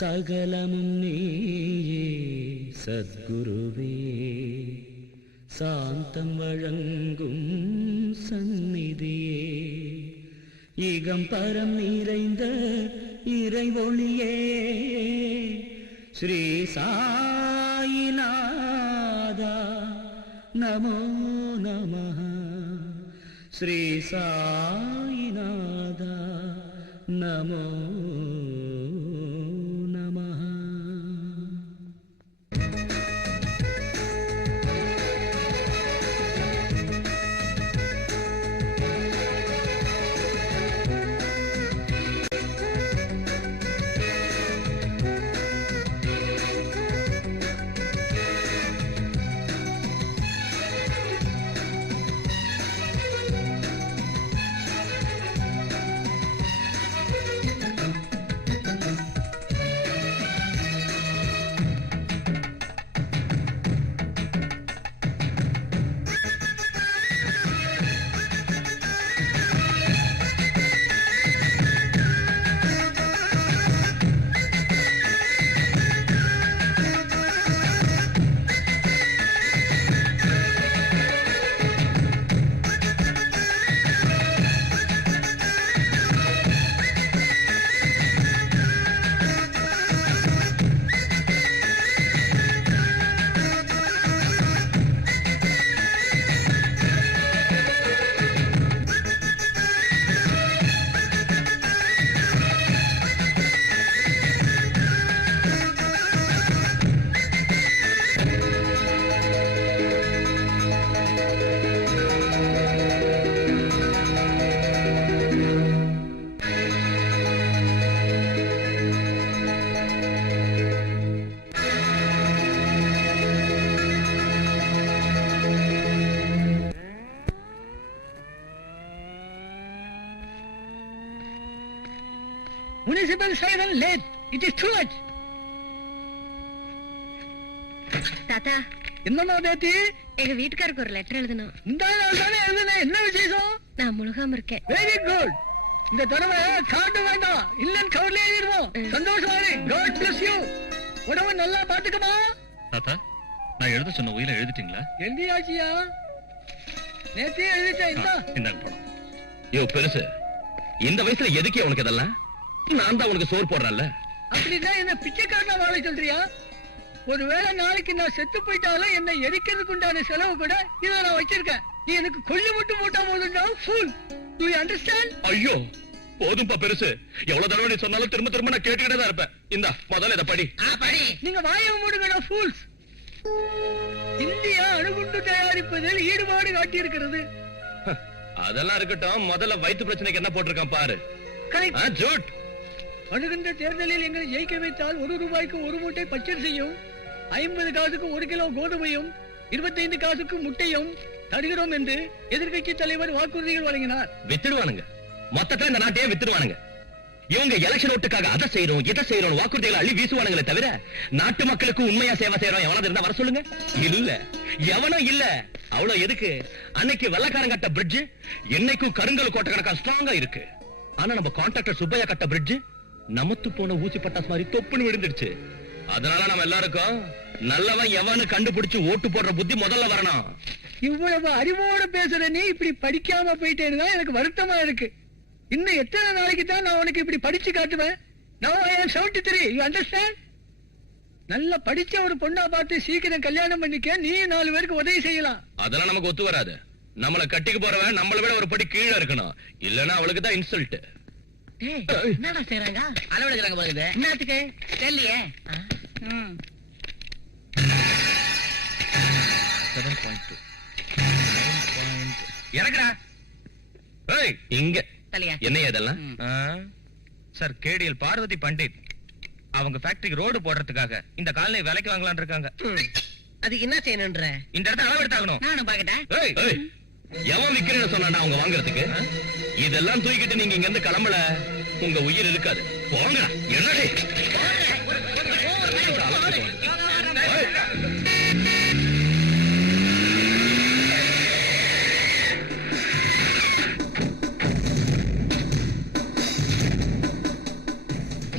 சகலமும் நீயே சத்குருவே, சாந்தம் வழங்கும் சந்நிதியே, இகம் பரம் நிறைந்த இறைவொளியே, ஸ்ரீ சாயிநாதா நமோ நமः, ஸ்ரீ சாயிநாதா நமோ நமः. Municipal siren late. It is too much. தாத்தா, என்னமா பேத்தி? எங்க வீட்டுக்காருக்கு ஒரு லெட்டர் எழுதணும். இந்த நாள் தானே எழுதுனேன். என்ன விசேஷம்? நான் முழுகாம இருக்கேன். Very good. இந்த தடவை காட்டு வேண்டாம், இல்லன்னு கவர்ல எழுதிடுவோம். சந்தோஷமாரி. God bless you. உடம்பு நல்லா பாத்துக்கமா. தாத்தா, நான் எழுத சொன்ன உயிரை எழுதிட்டீங்களா? எழுதியாச்சியா? நேத்தே எழுதிட்டேன். இந்தாங்க பணம். யோ பெருசு, இந்த வயசுல எதுக்கே உனக்கு இதெல்லாம்? நான் தான் உனக்கு சோறு போடுறேன்ல. அப்படின்னா என்ன பிச்சைக்காரனா வாழ சொல்றியா? ஒருவேளை நாளைக்கு நான் செத்து போயிட்டாலும் என்ன எரிக்கிறதுக்கு உண்டான செலவு கூட இதை நான் வச்சிருக்கேன். நீ எனக்கு கொள்ளு மட்டும் போட்டா போதும்டா. ஃபுல். To you understand? ஐயோ போதும்பா பெருசு, எவ்வளவு தடவை நீ சொன்னாலும் திரும்ப திரும்ப நான் கேட்டுக்கிட்டே தான் இருப்பேன். இந்த முதல்ல இதை படி. நீங்க வாயை மூடுங்கடா ஃபூல்ஸ். இந்தியா அணுகுண்டு தயாரிப்பதில் ஈடுபாடு காட்டியிருக்கிறது. அதெல்லாம் இருக்கட்டும், முதல்ல வயிற்று பிரச்சனைக்கு என்ன போட்டிருக்கான் பாரு. கரெக்ட். ஜூட். வருகின்ற தேர்தலில் எங்களை ஜெயிக்க வைத்தால் 1 ரூபாய்க்கு 1 மூட்டை பச்சரிசியும், 50 காசுக்கு 1 கிலோ கோதுமையும், 25 காசுக்கு முட்டையும் தருகிறோம் என்று எதிர்க்கட்சி தலைவர் வாக்குறுதிகள் வழங்கினார். வித்துடுவானுங்க, மொத்தத்துல இந்த நாட்டையே வித்துடுவானுங்க. இவங்க எலெக்ஷன் ஓட்டுக்காக அதை செய்யறோம் இதை செய்யறோம் வாக்குறுதிகளை அள்ளி வீசுவானுங்களே தவிர நாட்டு மக்களுக்கு உண்மையா சேவை செய்யறோம் எவனாவது இருந்தா வர சொல்லுங்க. இல்ல, எவனும் இல்ல. அவ்வளவு எதுக்கு? அன்னைக்கு வெள்ளக்காரன் கட்ட பிரிட்ஜ் என்னைக்கும் கருங்கல் கோட்டை கணக்கா ஸ்ட்ராங்கா இருக்கு. ஆனா நம்ம கான்ட்ராக்டர் சுப்பையா கட்ட பிரிட்ஜ் நமத்து போன ஊசி பட்டாசு மாதிரி தொப்புன்னு விழுந்துடுச்சு. அதனால நம்ம எல்லாருக்கும் நல்லவன் எவனு கண்டுபிடிச்சு ஓட்டு போடுற புத்தி முதல்ல வரணும். இவ்வளவு அறிவோட பேசுற நீ இப்படி படிக்காம போயிட்டேன்னு எனக்கு வருத்தமா இருக்கு. இன்னும் எத்தனை நாளைக்கு தான் நான் உனக்கு இப்படி படிச்சு காட்டுவேன்? Now I am 73. You understand? நல்ல படிச்ச ஒரு பொண்ணா பார்த்து சீக்கிரம் கல்யாணம் பண்ணிக்க. நீ 4 பேருக்கு உதவி செய்யலாம். அதெல்லாம் நமக்கு ஒத்து வராது. நம்மள கட்டிக்கு போறவன் நம்மள விட ஒரு படி கீழே இருக்கணும். இல்லன்னா அவளுக்கு தான் இன்சல்ட். என்னடா செய்றாங்க? அளவெடுக்கிறாங்க போகுது. என்னத்துக்கு தெரியலையே. 7.2 இறக்குடா. ஏய், இங்க தலையா என்ன இதெல்லாம்? சார், கேடிஎல் பார்வதி பண்டிட் அவங்க ஃபேக்டரிக்கு ரோடு போடுறதுக்காக இந்த காலனி விலைக்கு வாங்கலாம்னு இருக்காங்க. அதுக்கு என்ன செய்யணும்ன்ற? இந்த இடத்த அளவு எடுத்தாகணும். நானும் பாக்கட்டேன். ஏய், ஏய், எவன் விக்கிறேன்னு சொன்னாடா அவங்க வாங்குறதுக்கு? இதெல்லாம் தூக்கிட்டு நீங்க இங்க இருந்து கிளம்பல, உங்க உயிர் இருக்காது. போங்க. என்னடி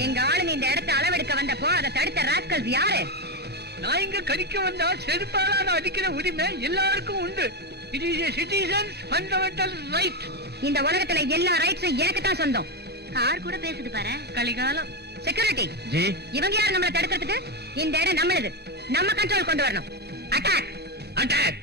எங்க ஆளு இந்த இடத்தை அளவெடுக்க வந்த அது யாரு? நான் இங்க கடிக்க வந்தா செருப்பால நான் அடிக்கிற உரிமை எல்லாருக்கும் உண்டு. It is a citizen's fundamental right. இந்த உலகத்துல எல்லா ரைட்ஸும் எனக்கு தான் சொந்தம். கார் கூட பேசுது பாரு. கலிகாலம். செக்யூரிட்டி ஜி இவங்க யார் நம்மள தடுக்கிறதுக்கு? இந்த இடம் நம்மளது. நம்ம கண்ட்ரோல் கொண்டு வரணும். அட்டாக் அட்டாக்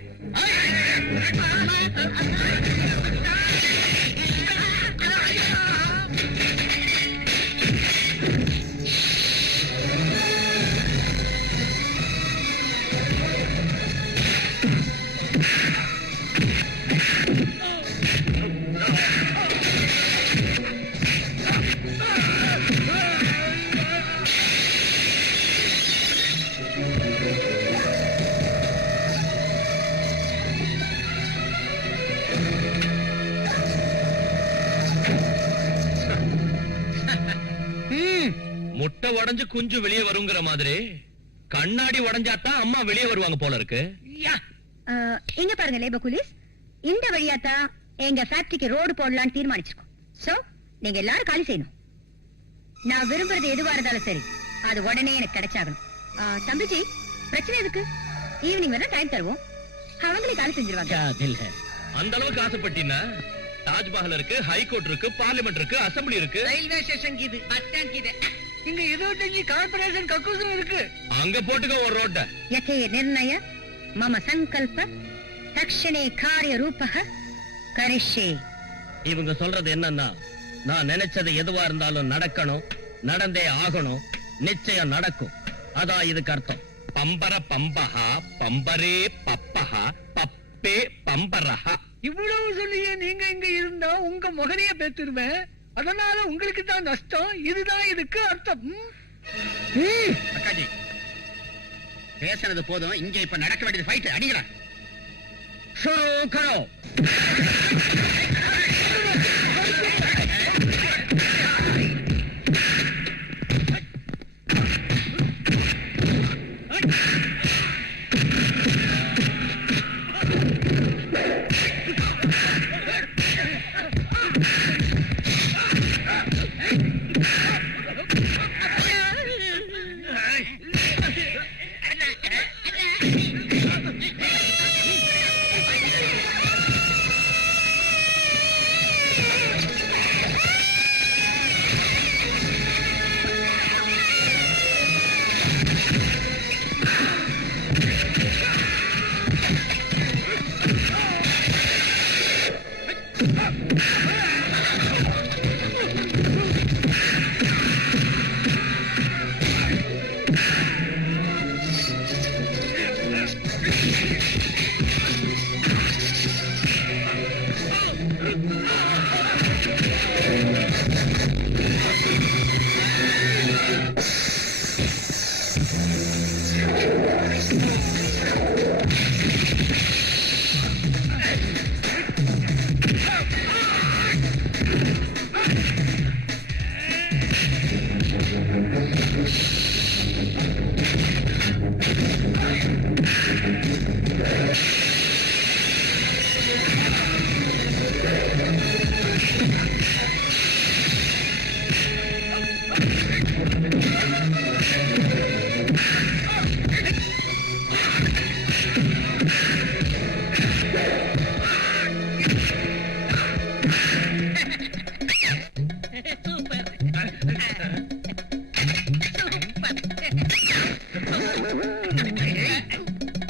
முட்டை உடைஞ்சு குஞ்சு வெளியே வருங்கிற மாதிரி கண்ணாடி உடைஞ்சாதான் அம்மா வெளியே வருவாங்க போல இருக்கு. இங்க பாருங்க லேபர் கூலிஸ், இந்த வழியாத்தான் எங்க ஃபேக்டரிக்கு ரோடு போடலாம்னு தீர்மானிச்சிருக்கோம். சோ நீங்க எல்லாரும் காலி செய்யணும். நான் விரும்புறது எதுவா இருந்தாலும் சரி, அது உடனே எனக்கு கிடைச்சாகணும். தம்பிஜி, பிரச்சனை இருக்கு. ஈவினிங் வரை டைம் தருவோம், அவங்களே காலி செஞ்சிருவாங்க. அந்த அளவுக்கு ஆசைப்பட்டீங்கன்னா தாஜ்மஹல் இருக்கு, ஹைகோர்ட் இருக்கு, பார்லிமெண்ட் இருக்கு, அசம்பிளி இருக்கு, ரயில்வே ஸ்டேஷன் இது, பஸ் ஸ்டாண்ட் இது. இங்க 25 கார்பரேஷன் கக்கூசும் இருக்கு. அங்க போட்டுக்க ஒரு ரோட்ட. யதே நிர்ணய மம சங்கல்ப தக்ஷணே காரிய ரூபக கரிஷ்யே. இவங்க சொல்றது என்னன்னா, நான் நினைச்சது எதுவா இருந்தாலும் நடக்கணும், நடந்தே ஆகணும், நிச்சயம் நடக்கும். அதான் இதுக்கு அர்த்தம். பம்பர பம்பஹா பம்பரே பப்பஹா பப்பே பம்பரஹா. இவ்வளவு சொல்லியே நீங்க இங்க இருந்தா உங்க முகனைய பேத்துருவேன். அதனால உங்களுக்கு தான் நஷ்டம். இதுதான் இதுக்கு அர்த்தம். அக்காஜி பேசுனது போதும். இங்க இப்ப நடக்க வேண்டியது ஃபைட். அடிங்களா शुरू करो.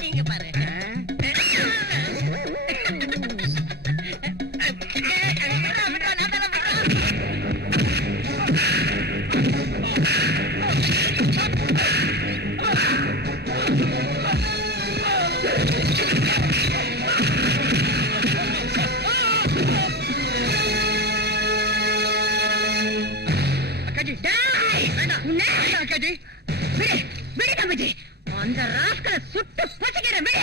நீங்க பாரு. அக்காஜி அக்காஜி அந்த ராஸ்கலை சுட்டு பசிக்கிறேன். விடு.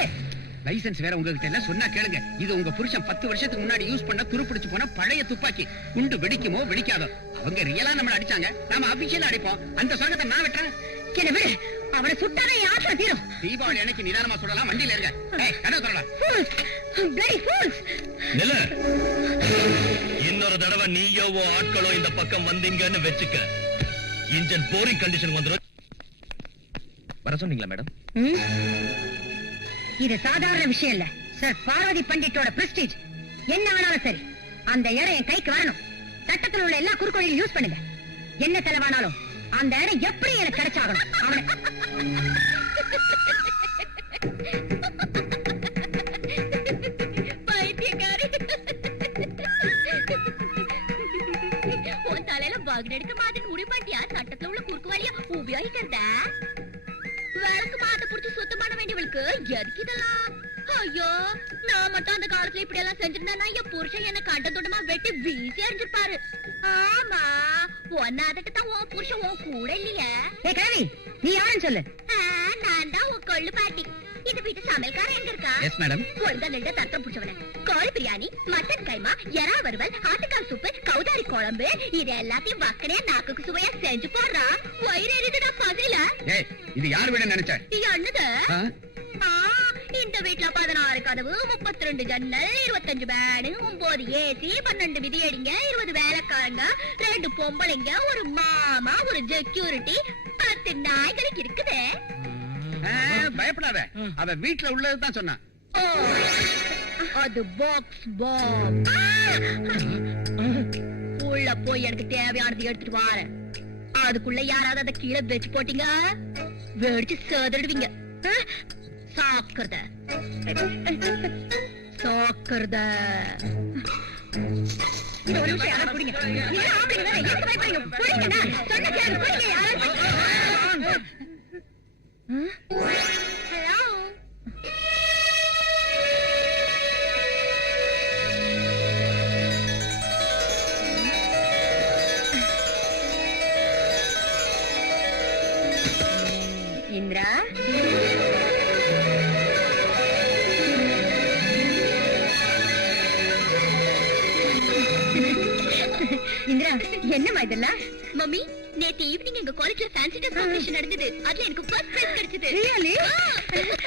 லைசென்ஸ் வேற உங்ககிட்ட இல்ல, சொன்னா கேளுங்க. இது உங்க புருஷன் 10 வருஷத்துக்கு முன்னாடி யூஸ் பண்ண துருப்பிடிச்சு போன பழைய துப்பாக்கி. குண்டு வெடிக்குமோ வெடிக்காதோ. அவங்க ரியலா நம்மள அடிச்சாங்க, நாம அபிஷியலா அடிப்போம். அந்த சொர்க்கத்தை நான் வெட்டுறேன். என்ன விடு. அவனை சுட்டாவே ஆசை தீரும். தீபாவளி அன்னைக்கு நிதானமா சொல்லலாம். வண்டியில இருங்க. கதை சொல்லலாம். Bloody fools. நில இன்னொரு தடவை நீயோ ஆட்களோ இந்த பக்கம் வந்தீங்கன்னு வெச்சுக்க, இன்ஜின் போரிங் கண்டிஷன் வந்துரும். வர சொன்னீங்களா மேடம்? ம்? இது சாதாரண விஷயம் இல்ல சார். பார்வதி பண்டிட்டோட பிரஸ்டீஜ் என்ன வேணாலும் சரி, அந்த இடம் என் கைக்கு வரணும். சட்டத்தில் உள்ள எல்லா குறுக்கோளையும் யூஸ் பண்ணுங்க. என்ன செலவானாலும் அந்த இடம் எப்படி எனக்கு கிடைச்சாகணும். அவனை உன் தலையில பகடெடுக்க மாதிரி முடிமாட்டியா? சட்டத்துல உள்ள குறுக்கு வழியா உபயோகிக்கிறத விளக்கு மாத்த புடிச்சு சுத்தமான வேண்டியவளுக்கு எதுக்கு இதெல்லாம்? ஐயோ, நான் மட்டும் அந்த காலத்துல இப்படி எல்லாம் செஞ்சிருந்தா என் புருஷன் என்ன கண்ட தோட்டமா வெட்டி வீசி எறிஞ்சிருப்பாரு. ஆமா, ஒன்னாதட்டு தான் உன் புருஷன் உன் கூட இல்லையே. ஏய் கிழவி, நீ யாருன்னு சொல்லு. நான் தான் உன் கொள்ளு பாட்டி. இந்த வீட்டு சமையல்காரன் எங்க இருக்கா? Yes madam. ஒழுங்கா நின்று தத்தம் புடிச்சவன. கோழி பிரியாணி, மட்டன் கைமா, எறா வறுவல், ஆட்டுக்கால் சூப்பு, கௌதாரி குழம்பு, இது எல்லாத்தையும் வக்கனையா நாக்குக்கு சுவையா செஞ்சு போடுறா. வயிறு எரியுதுடா பசில. ஏய், இது யார் வீடுன்னு நினைச்ச? என்னது? ஆ? இந்த வீட்ல 16 கதவு, 32 ஜன்னல், 25 பேடு, 9 ஏசி, 12 மிதியடிங்க, 20 வேலைக்காரங்க, 2 பொம்பளைங்க, ஒரு மாமா, ஒரு செக்யூரிட்டி, 10 நாய்களுக்கு இருக்குது. பயப்படாத, அவ வீட்டுல உள்ளதுதான் சொன்னா. ஓ, அது பாக்ஸ் பாம். உள்ள போய் எனக்கு தேவையானது எடுத்துட்டு வாரேன். அதுக்குள்ள யாராவது அதை கீழே வச்சு போட்டீங்க, வெடிச்சு சேதறிடுவீங்க. சாக்கிறத சாக்கிறத. ஒரு நிமிஷம் யாராவது குடிங்க. நீங்க ஆம்பளைங்க தானே, எதுக்கு பயப்படுறீங்க? குடிங்கண்ணா, சொன்ன கேளு, குடிங்க யாராவது. ஹலோ, இந்திரா, இந்திரா, என்னம்மா இதெல்லாம்? மம்மி, நேத்து ஈவினிங் எங்க காலேஜ்ல ஃபேன்சி ட்ரெஸ் காம்படிஷன் நடந்தது. அதுல எனக்கு ஃபர்ஸ்ட் பிரைஸ் கிடைச்சது. Really?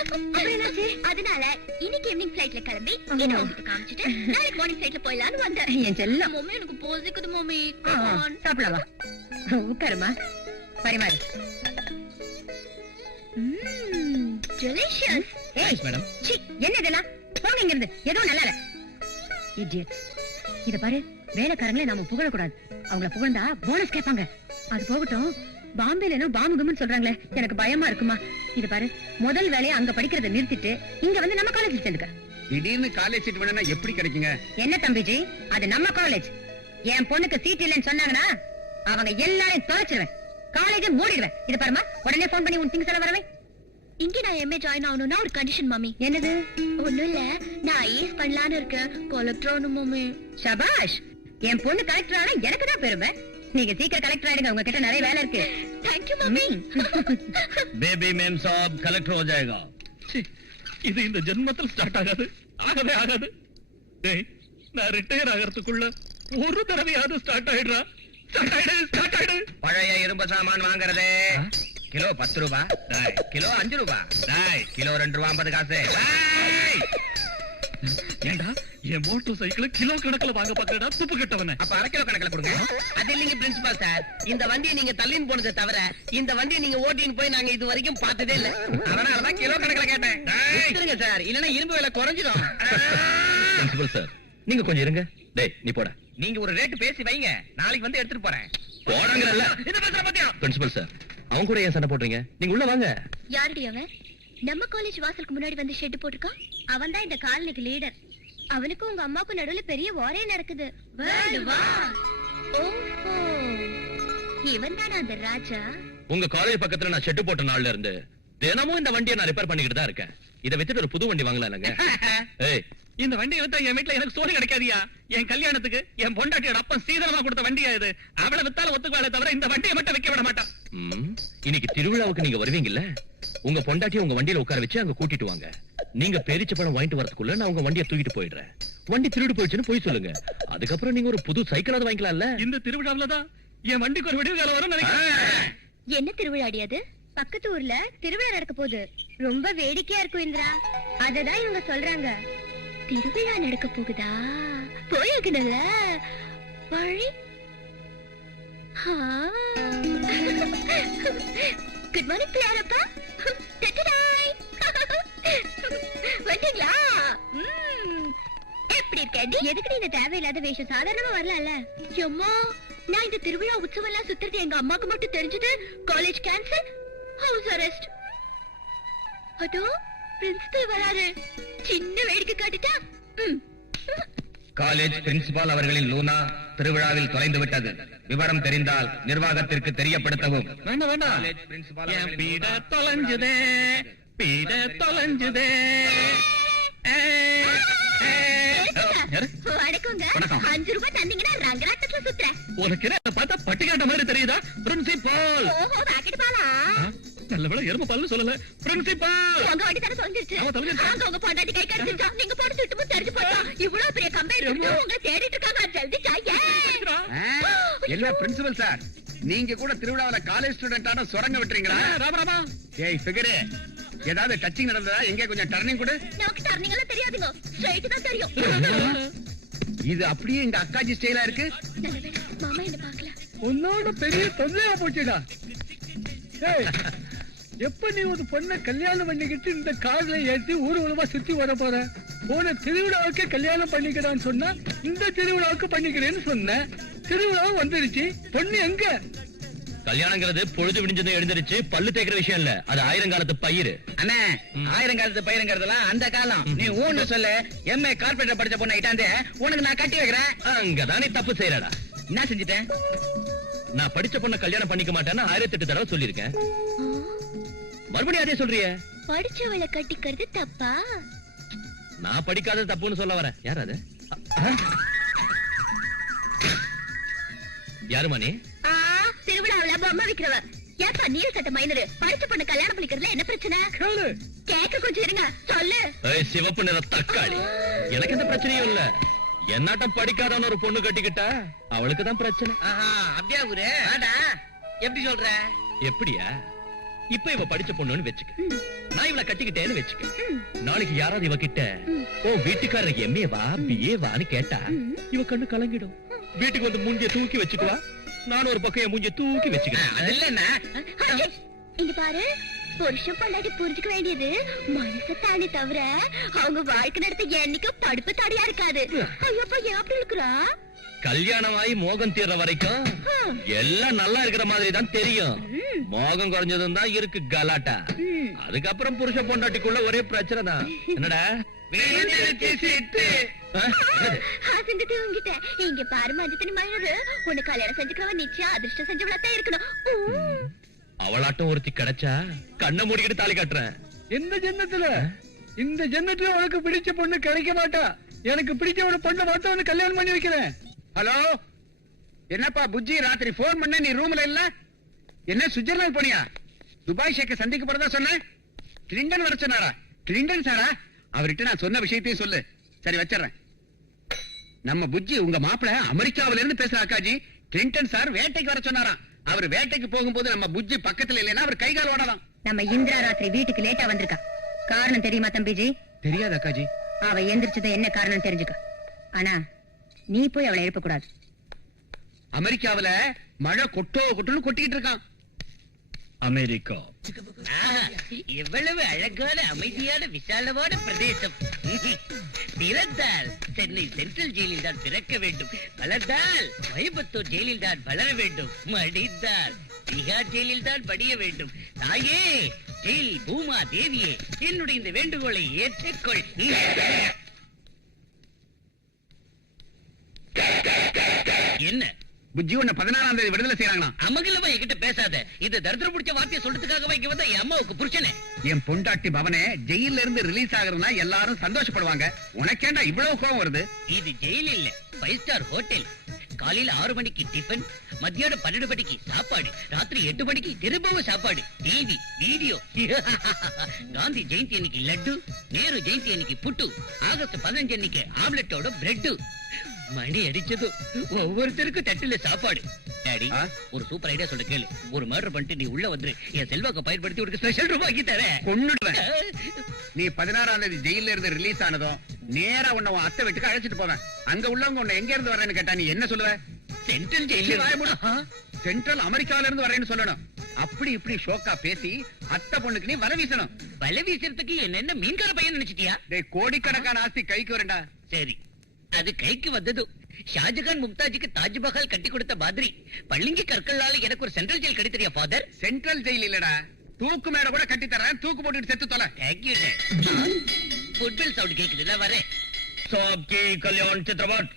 அப்புறம் என்னாச்சு? அதனால இன்னைக்கு ஈவினிங் ஃளைட்ல கிளம்பி என்ன உங்களுக்கு காமிச்சிட்டு நாளைக்கு மார்னிங் ஃளைட்ல போயிடலாம்னு வந்தேன். என் செல்லம். மம்மி, எனக்கு போசிக்குது மம்மி. சாப்பிடவா? உட்காருமா, பரிமாறு. டெலிஷியஸ். ஏய் மேடம். சீ, என்ன இதெல்லாம்? போங்க இங்க இருந்து. ஏதோ நல்லா இல்ல. இடியட். இத பாரு, வேலைக்காரங்களே நாம புகழக்கூடாது. அவங்கள புகழ்ந்தா போனஸ் கேட்பாங்க. அது போகட்டும், பாம்பேல என்ன பாம்பு கும்னு சொல்றாங்களே, எனக்கு பயமா இருக்குமா. இது பாரு, முதல் வேலையை அங்க படிக்கிறத நிறுத்திட்டு இங்க வந்து நம்ம காலேஜ்ல சேர்ந்துக்க. திடீர்னு காலேஜ் சீட் வேணும்னா எப்படி கிடைக்குங்க? என்ன தம்பிஜி, அது நம்ம காலேஜ். என் பொண்ணுக்கு சீட் இல்லைன்னு சொன்னாங்கன்னா அவங்க எல்லாரையும் தொலைச்சிருவேன், காலேஜை மூடிடுவேன். இது பாருமா, உடனே போன் பண்ணி உன் திங்ஸ் எல்லாம் வரவே. இங்க நான் எம்ஏ ஜாயின் ஆகணும்னா ஒரு கண்டிஷன் மம்மி. என்னது? ஒண்ணும் இல்ல, நான் ஐஏஎஸ் பண்ணலான்னு இருக்கேன். கலெக்டர் ஆகணும் மம்மி. சபாஷ், என் பொண்ணு கலெக்டர் ஆனா எனக்கு தான் பெருமை. நீங்க சீக்கிரம் கலெக்டர் ஆயிடுங்க, உங்ககிட்ட நிறைய வேலை இருக்கு. Thank you mummy. बेबी मेम साहब कलेक्टर हो जाएगा. இது இந்த ஜென்மத்தில் ஸ்டார்ட் ஆகாது, ஆகவே ஆகாது. டேய், நான் ரிட்டையர் ஆகிறதுக்குள்ள ஒரு தடவையாவது ஸ்டார்ட் ஆயிடுறா. ஸ்டார்ட் ஆயிடு. பழைய இரும்பு சாமான் வாங்குறதே கிலோ 10 ரூபா, கிலோ 5 ரூபா, கிலோ 2 ரூபா 50 காசு. ஏண்டா, என் மோட்டார் சைக்கிள் கிலோ கணக்குல வாங்க பாக்குறடா, துப்பு கட்டவனே. அப்ப அரை கிலோ கணக்குல கொடுங்க. அது இல்லைங்க பிரின்சிபால் சார், இந்த வண்டியை நீங்க தள்ளின்னு போனதை தவிர இந்த வண்டியை நீங்க ஓட்டின்னு போய் நாங்க இது வரைக்கும் பார்த்ததே இல்ல. அதனாலதான் கிலோ கணக்குல கேட்டேன். வித்துருங்க சார், இல்லன்னா இரும்பு விலை குறைஞ்சிடும். பிரின்சிபல் சார், நீங்க கொஞ்சம் இருங்க. டேய், நீ போடா. நீங்க ஒரு ரேட் பேசி வைங்க, நாளைக்கு வந்து எடுத்துட்டு போறேன். போடாங்கறல்ல. இது பேசுற பத்தியா? பிரின்சிபல் சார், அவங்க கூட ஏன் சண்டை போடுறீங்க? நீங்க உள்ள வாங்க. யாருடி அவன்? நம்ம காலேஜ் வாசலுக்கு முன்னாடி வந்து ஷெட் போட்டிருக்கான். அவன் தான் இந்த காலனிக்கு லீடர். அவனுக்கும் உங்க அம்மாவுக்கும் நடுவுல பெரிய வாரே நடக்குது. ஓஹோ, இவன் தானா அந்த ராஜா? உங்க காலேஜ் பக்கத்துல நான் ஷெட் போட்ட நாள்ல இருந்து தினமும் இந்த வண்டியை நான் ரிப்பேர் பண்ணிக்கிட்டு தான் இருக்கேன். இதை வித்துட்டு ஒரு புது வண்டி வாங்கலாம் இல்லங்க? ஏய், இந்த வண்டி வித்தா என் வீட்டுல எனக்கு சோறு கிடைக்காதியா? என் கல்யாணத்துக்கு என் பொண்டாட்டியோட அப்பன் சீதனமா கொடுத்த வண்டியா இது. அவளை வித்தால ஒத்துக்குவாளே தவிர இந்த வண்டியை மட்டும் விக்க விட மாட்டான். இன்னைக்கு திருவிழாவுக்கு நீங்க வருவீங்கல்ல, உங்க பொண்டாட்டியை உங்க வண்டியில உட்கார வச்சு அங்க கூட்டிட்டு வாங்க. நீங்க பேரிச்ச பழம் வாங்கிட்டு வரதுக்குள்ள நான் உங்க வண்டியை தூக்கிட்டு போயிடுறேன். வண்டி திருடு போயிடுச்சுன்னு போய் சொல்லுங்க. அதுக்கப்புறம் நீங்க ஒரு புது சைக்கிளாவது வாங்கிக்கலாம்ல. இந்த திருவிழாவிலதான் என் வண்டிக்கு ஒரு விடிவு காலம் வரும் நினைக்கிறேன். என்ன திருவிழாடி அது? பக்கத்து ஊர்ல திருவிழா நடக்க போகுது. ரொம்ப வேடிக்கையா இருக்கும் இந்திரா. அததான் இவங்க சொல்றாங்க. திருவிழா நடக்க போகுதா? போயிருக்கணும்ல வழி. குட் மார்னிங் பிள்ளையாரப்பா. எதுக்கு இந்த தேவையில்லாத வேஷம் சாதாரணமா வரலாம்ல? எம்மா நான் இந்த திருவிழா உற்சவம் எல்லாம் சுத்துறது எங்க அம்மாக்கு மட்டும் தெரிஞ்சது காலேஜ் கேன்சல், ஹவுஸ் அரெஸ்ட். அதோ பிரின்சிபல் வராரு, சின்ன வேடிக்கை காட்டிட்டா. காலேஜ் பிரின்சிபால் அவர்களின் லூனா திருவிழாவில் தொலைந்து விட்டது. விவரம் தெரிந்தால் நிர்வாகத்திற்கு தெரியப்படுத்தவும். வேண்டாம் வேண்டாம், காலேஜ் பிரின்சிபால் என் அவர்களின் பீட லூனா தொலைஞ்சுதே, பீட தொலைஞ்சுதே. யாரு? வணக்கங்க. வணக்கம். 5 ரூபாய் தந்தீங்கன்னா ரங்கராட்டத்துல சுத்துறேன். உனக்கு என்ன பார்த்தா பட்டிக்காட்ட மாதிரி தெரியுதா? பிரின்சிபால். ஓஹோ, ராக்கெட் பாலா? நல்ல வேளை எருமை பால்னு சொல்லல. பிரின்சிபால். உங்க வண்டி தானே தொலைஞ்சிருச்சு. ஆமா, தொலைஞ்சிருச்சு. அங்க உங்க பொண்டாட்டி கை கடிச்சிருச்சா? நீங்க போட்டு திட்டுமும் தெரிஞ்சு போச்சா? இவ்வளவு பெரிய கம்பெனி இருக்கு, உங்களை தேடிட்டு இருக்காங்க. ஜல்தி சாய. என்ன பிரின்சிபல் சார், நீங்க கூட திருவிழாவில காலேஜ் ஸ்டூடெண்டான சுரங்க விட்டுறீங்களா? ராம ராமா. ஏய் ஃபிகர், ஏதாவது டச்சிங் நடந்ததா? எங்க கொஞ்சம் டர்னிங் கொடு. நமக்கு டர்னிங் எல்லாம் தெரியாதுங்க, ஸ்ட்ரைட் தான் தெரியும். இது அப்படியே எங்க அக்காஜி ஸ்டைலா இருக்கு. நல்ல வேளை மாமா என்ன பார்க்கல. உன்னோட பெரிய தொல்லையா போச்சுடா. ஏய், எப்ப நீ ஒரு பொண்ணை கல்யாணம் பண்ணிக்கிட்டு இந்த கார்ல ஏற்றி ஊர் உலகமா சுத்தி வர போற? போன திருவிழாவுக்கு கல்யாணம் பண்ணிக்கிறான்னு சொன்னா இந்த திருவிழாவுக்கு பண்ணிக்கிறேன்னு சொன்ன. திருவிழாவும் வந்துருச்சு, பொண்ணு எங்க? கல்யாணங்கிறது பொழுது விடிஞ்சதும் எழுந்திருச்சு பல்லு தேய்க்கிற விஷயம் இல்ல, அது ஆயிரங்காலத்து பயிர். அண்ணே, ஆயிரங்காலத்து பயிருங்கிறதெல்லாம் அந்த காலம். நீ ஊன்னு சொல்லு. எம்ஏ கார்பரேட்டர் படிச்ச பொண்ணை இட்டாந்தே உனக்கு நான் கட்டி வைக்கிறேன். அங்கதான் நீ தப்பு செய்யறடா. என்ன செஞ்சுட்டேன்? நான் படிச்ச பொண்ண கல்யாணம் பண்ணிக்க மாட்டேன்னு 1008 தடவை சொல்லிருக்கேன். மறுபடியும் அதே சொல்றியே. படிச்சவளை கட்டிக்கிறது தப்பா? நான் படிக்காத தப்புன்னு சொல்ல வரேன். யார் அது? யாருமா நீ? திருவிழாவில பொம்மை விக்கிறவ. ஏப்பா நீல் சட்ட மைனரு, படிச்ச பொண்ணு கல்யாணம் பண்ணிக்கிறதுல என்ன பிரச்சனை? கேளு. கேக்க கொஞ்சம் இருங்க, சொல்லு. ஏய், சிவப்பு நிற தக்காளி, எனக்கு எந்த பிரச்சனையும் இல்ல. என்னாட்டம் படிக்காதவன ஒரு பொண்ணு கட்டிக்கிட்டா அவளுக்கு தான் பிரச்சனை. அப்படியா ஊரு? எப்படி சொல்ற? எப்படியா? இப்ப இவ படிச்ச பொண்ணுன்னு வச்சுக்க, நான் இவளை கட்டிக்கிட்டேன்னு வச்சுக்க. நாளைக்கு யாராவது இவ கிட்ட ஓ வீட்டுக்காரர் எம்ஏ வா பிஏ வான்னு கேட்டா இவ கண்ணு கலங்கிடும். வீட்டுக்கு வந்து மூஞ்சிய தூக்கி வச்சுக்குவா, நானும் ஒரு பக்கம் என் மூஞ்சிய தூக்கி வச்சுக்கிறேன். அது இல்லன்னா இங்க பாரு, புருஷன் பொண்டாட்டி புரிஞ்சுக்க வேண்டியது மனச தானே தவிர அவங்க வாழ்க்கை நடத்த என்னைக்கும் தடுப்பு தடையா இருக்காது. ஐயப்பா ஏன் அப்படி இருக்கிறா? கல்யாணம் ஆகி மோகம் தீர்ற வரைக்கும் எல்லாம் நல்லா இருக்கிற மாதிரி தான் தெரியும். மோகம் குறைஞ்சதும் தான் இருக்கு கலாட்டா. அதுக்கப்புறம் புருஷ பொண்டாட்டிக்குள்ள ஒரே பிரச்சனை தான். என்னடா ஆசங்கிட்டு உங்ககிட்ட இங்க பாரு மஞ்சத்தனி மயிலு, உன்னை கல்யாணம் செஞ்சுக்கிறவன் நிச்சயம் அதிர்ஷ்டம் செஞ்சவளத்தான் இருக்கணும். அவளாட்டம் ஒருத்தி கிடைச்சா கண்ணை மூடிக்கிட்டு தாலி கட்டுறேன். இந்த ஜென்மத்துல இந்த ஜென்மத்துல உனக்கு பிடிச்ச பொண்ணு கிடைக்க மாட்டா. எனக்கு பிடிச்ச ஒரு பொண்ணை மட்டும் வந்து கல்யாணம் பண்ணி வைக்கிறேன். ஹலோ, என்னப்பா புஜ்ஜி, ராத்திரி போன் பண்ண நீ ரூம்ல இல்ல? என்ன சுவிட்சர்லாந்து போனியா? துபாய் ஷேக்க சந்திக்க போறதா சொன்ன. கிளிண்டன் வர சொன்னாரா? கிளிண்டன் சாரா? அவர்கிட்ட நான் சொன்ன விஷயத்தையும் சொல்லு. சரி வச்சிடறேன். நம்ம புஜ்ஜி உங்க மாப்பிள அமெரிக்காவில இருந்து பேசுற அக்காஜி. கிளிண்டன் சார் வேட்டைக்கு வர சொன்னாராம். அவர் வேட்டைக்கு போகும்போது நம்ம புஜ்ஜி பக்கத்துல இல்லைன்னா அவர் கை கால் ஓடலாம். நம்ம இந்திரா ராத்திரி வீட்டுக்கு லேட்டா வந்திருக்கா. காரணம் தெரியுமா தம்பிஜி? தெரியாது அக்காஜி. அவ எந்திரிச்சது என்ன காரணம் தெரிஞ்சுக்க. ஆனா நீ போய் அவளை எழுப்ப கூடாது. அமெரிக்காவில மழை கொட்டுன்னு கொட்டிக்கிட்டு இருக்கான். அமெரிக்கா எவ்வளவு அழகான அமைதியான விசாலமான பிரதேசம். பிறந்தால் சென்னை சென்ட்ரல் ஜெயிலில் தான் பிறக்க வேண்டும், வளர்ந்தால் கோயம்புத்தூர் ஜெயிலில் தான் வளர வேண்டும், மடிந்தால் திகார் ஜெயிலில் தான் படிய வேண்டும். தாயே ஜெயில் பூமா தேவியே, என்னுடைய இந்த வேண்டுகோளை ஏற்றுக்கொள். என்ன புஜ்ஜி உன்னை 16ஆம் தேதி விடுதலை செய்யறாங்களா? அமங்கலமா என்கிட்ட பேசாத. இந்த தரித்திரம் பிடிச்ச வார்த்தையை சொல்றதுக்காக இங்க வந்த என் அம்மாவுக்கு புருஷனே. என் பொண்டாட்டி பவனே ஜெயில இருந்து ரிலீஸ் ஆகுறதுனா எல்லாரும் சந்தோஷப்படுவாங்க. உனக்கேண்டா இவ்வளவு கோவம் வருது? இது ஜெயில் இல்ல, 5 ஸ்டார் ஹோட்டல். காலையில 6 மணிக்கு டிபன், மத்தியானம் 12 மணிக்கு சாப்பாடு, ராத்திரி 8 மணிக்கு திரும்பவும் சாப்பாடு, டிவி வீடியோ. காந்தி ஜெயந்தி அன்னைக்கு லட்டு, நேரு ஜெயந்தி அன்னைக்கு புட்டு, ஆகஸ்ட் 15 அன்னைக்கு ஆம்லெட்டோட பிரெட். மணி அடிச்சதும் ஒவ்வொருத்தருக்கும் தட்டுல சாப்பாடு. டாடி, ஒரு சூப்பர் ஐடியா சொல்ல கேளு. ஒரு மர்டர் பண்ணிட்டு நீ உள்ள வந்து என் செல்வாக்க பயன்படுத்தி ஒரு ஸ்பெஷல் ரூம் ஆக்கி தரேன். கொன்னுடுவேன். நீ 16ஆம் தேதி ஜெயில இருந்து ரிலீஸ் ஆனதும் நேரா உன்னை உன் அத்தை வீட்டுக்கு அழைச்சிட்டு போவேன். அங்க உள்ளவங்க உன்னை எங்க இருந்து வரேன்னு கேட்டா நீ என்ன சொல்லுவ? சென்ட்ரல் ஜெயில. சென்ட்ரல் அமெரிக்கால இருந்து வரேன்னு சொல்லணும். அப்படி இப்படி ஷோக்கா பேசி அத்தை பொண்ணுக்கு நீ வலை வீசணும். வலை வீசுறதுக்கு என்ன மீன்கார பையன் நினைச்சிட்டியா? கோடிக்கணக்கான ஆஸ்தி கைக்கு வரண்டா. சரி, அது கைக்கு வந்தது ஷாஜகான் மும்தாஜுக்கு தாஜ்மஹால் கட்டி கொடுத்த மாதிரி பள்ளிங்கி கற்களால எனக்கு ஒரு சென்ட்ரல் ஜெயில் கட்டித்தரியா ஃபாதர்? சென்ட்ரல் ஜெயில் இல்லடா, தூக்கு மேல கூட கட்டி தரேன். தூக்கு போட்டுட்டு செத்து தொலை. தேங்க்யூ ஃபுட்பால் சவுண்ட் கேக்குதுல வரேன். சாப்கி கல்யாண் சித்ரபட்.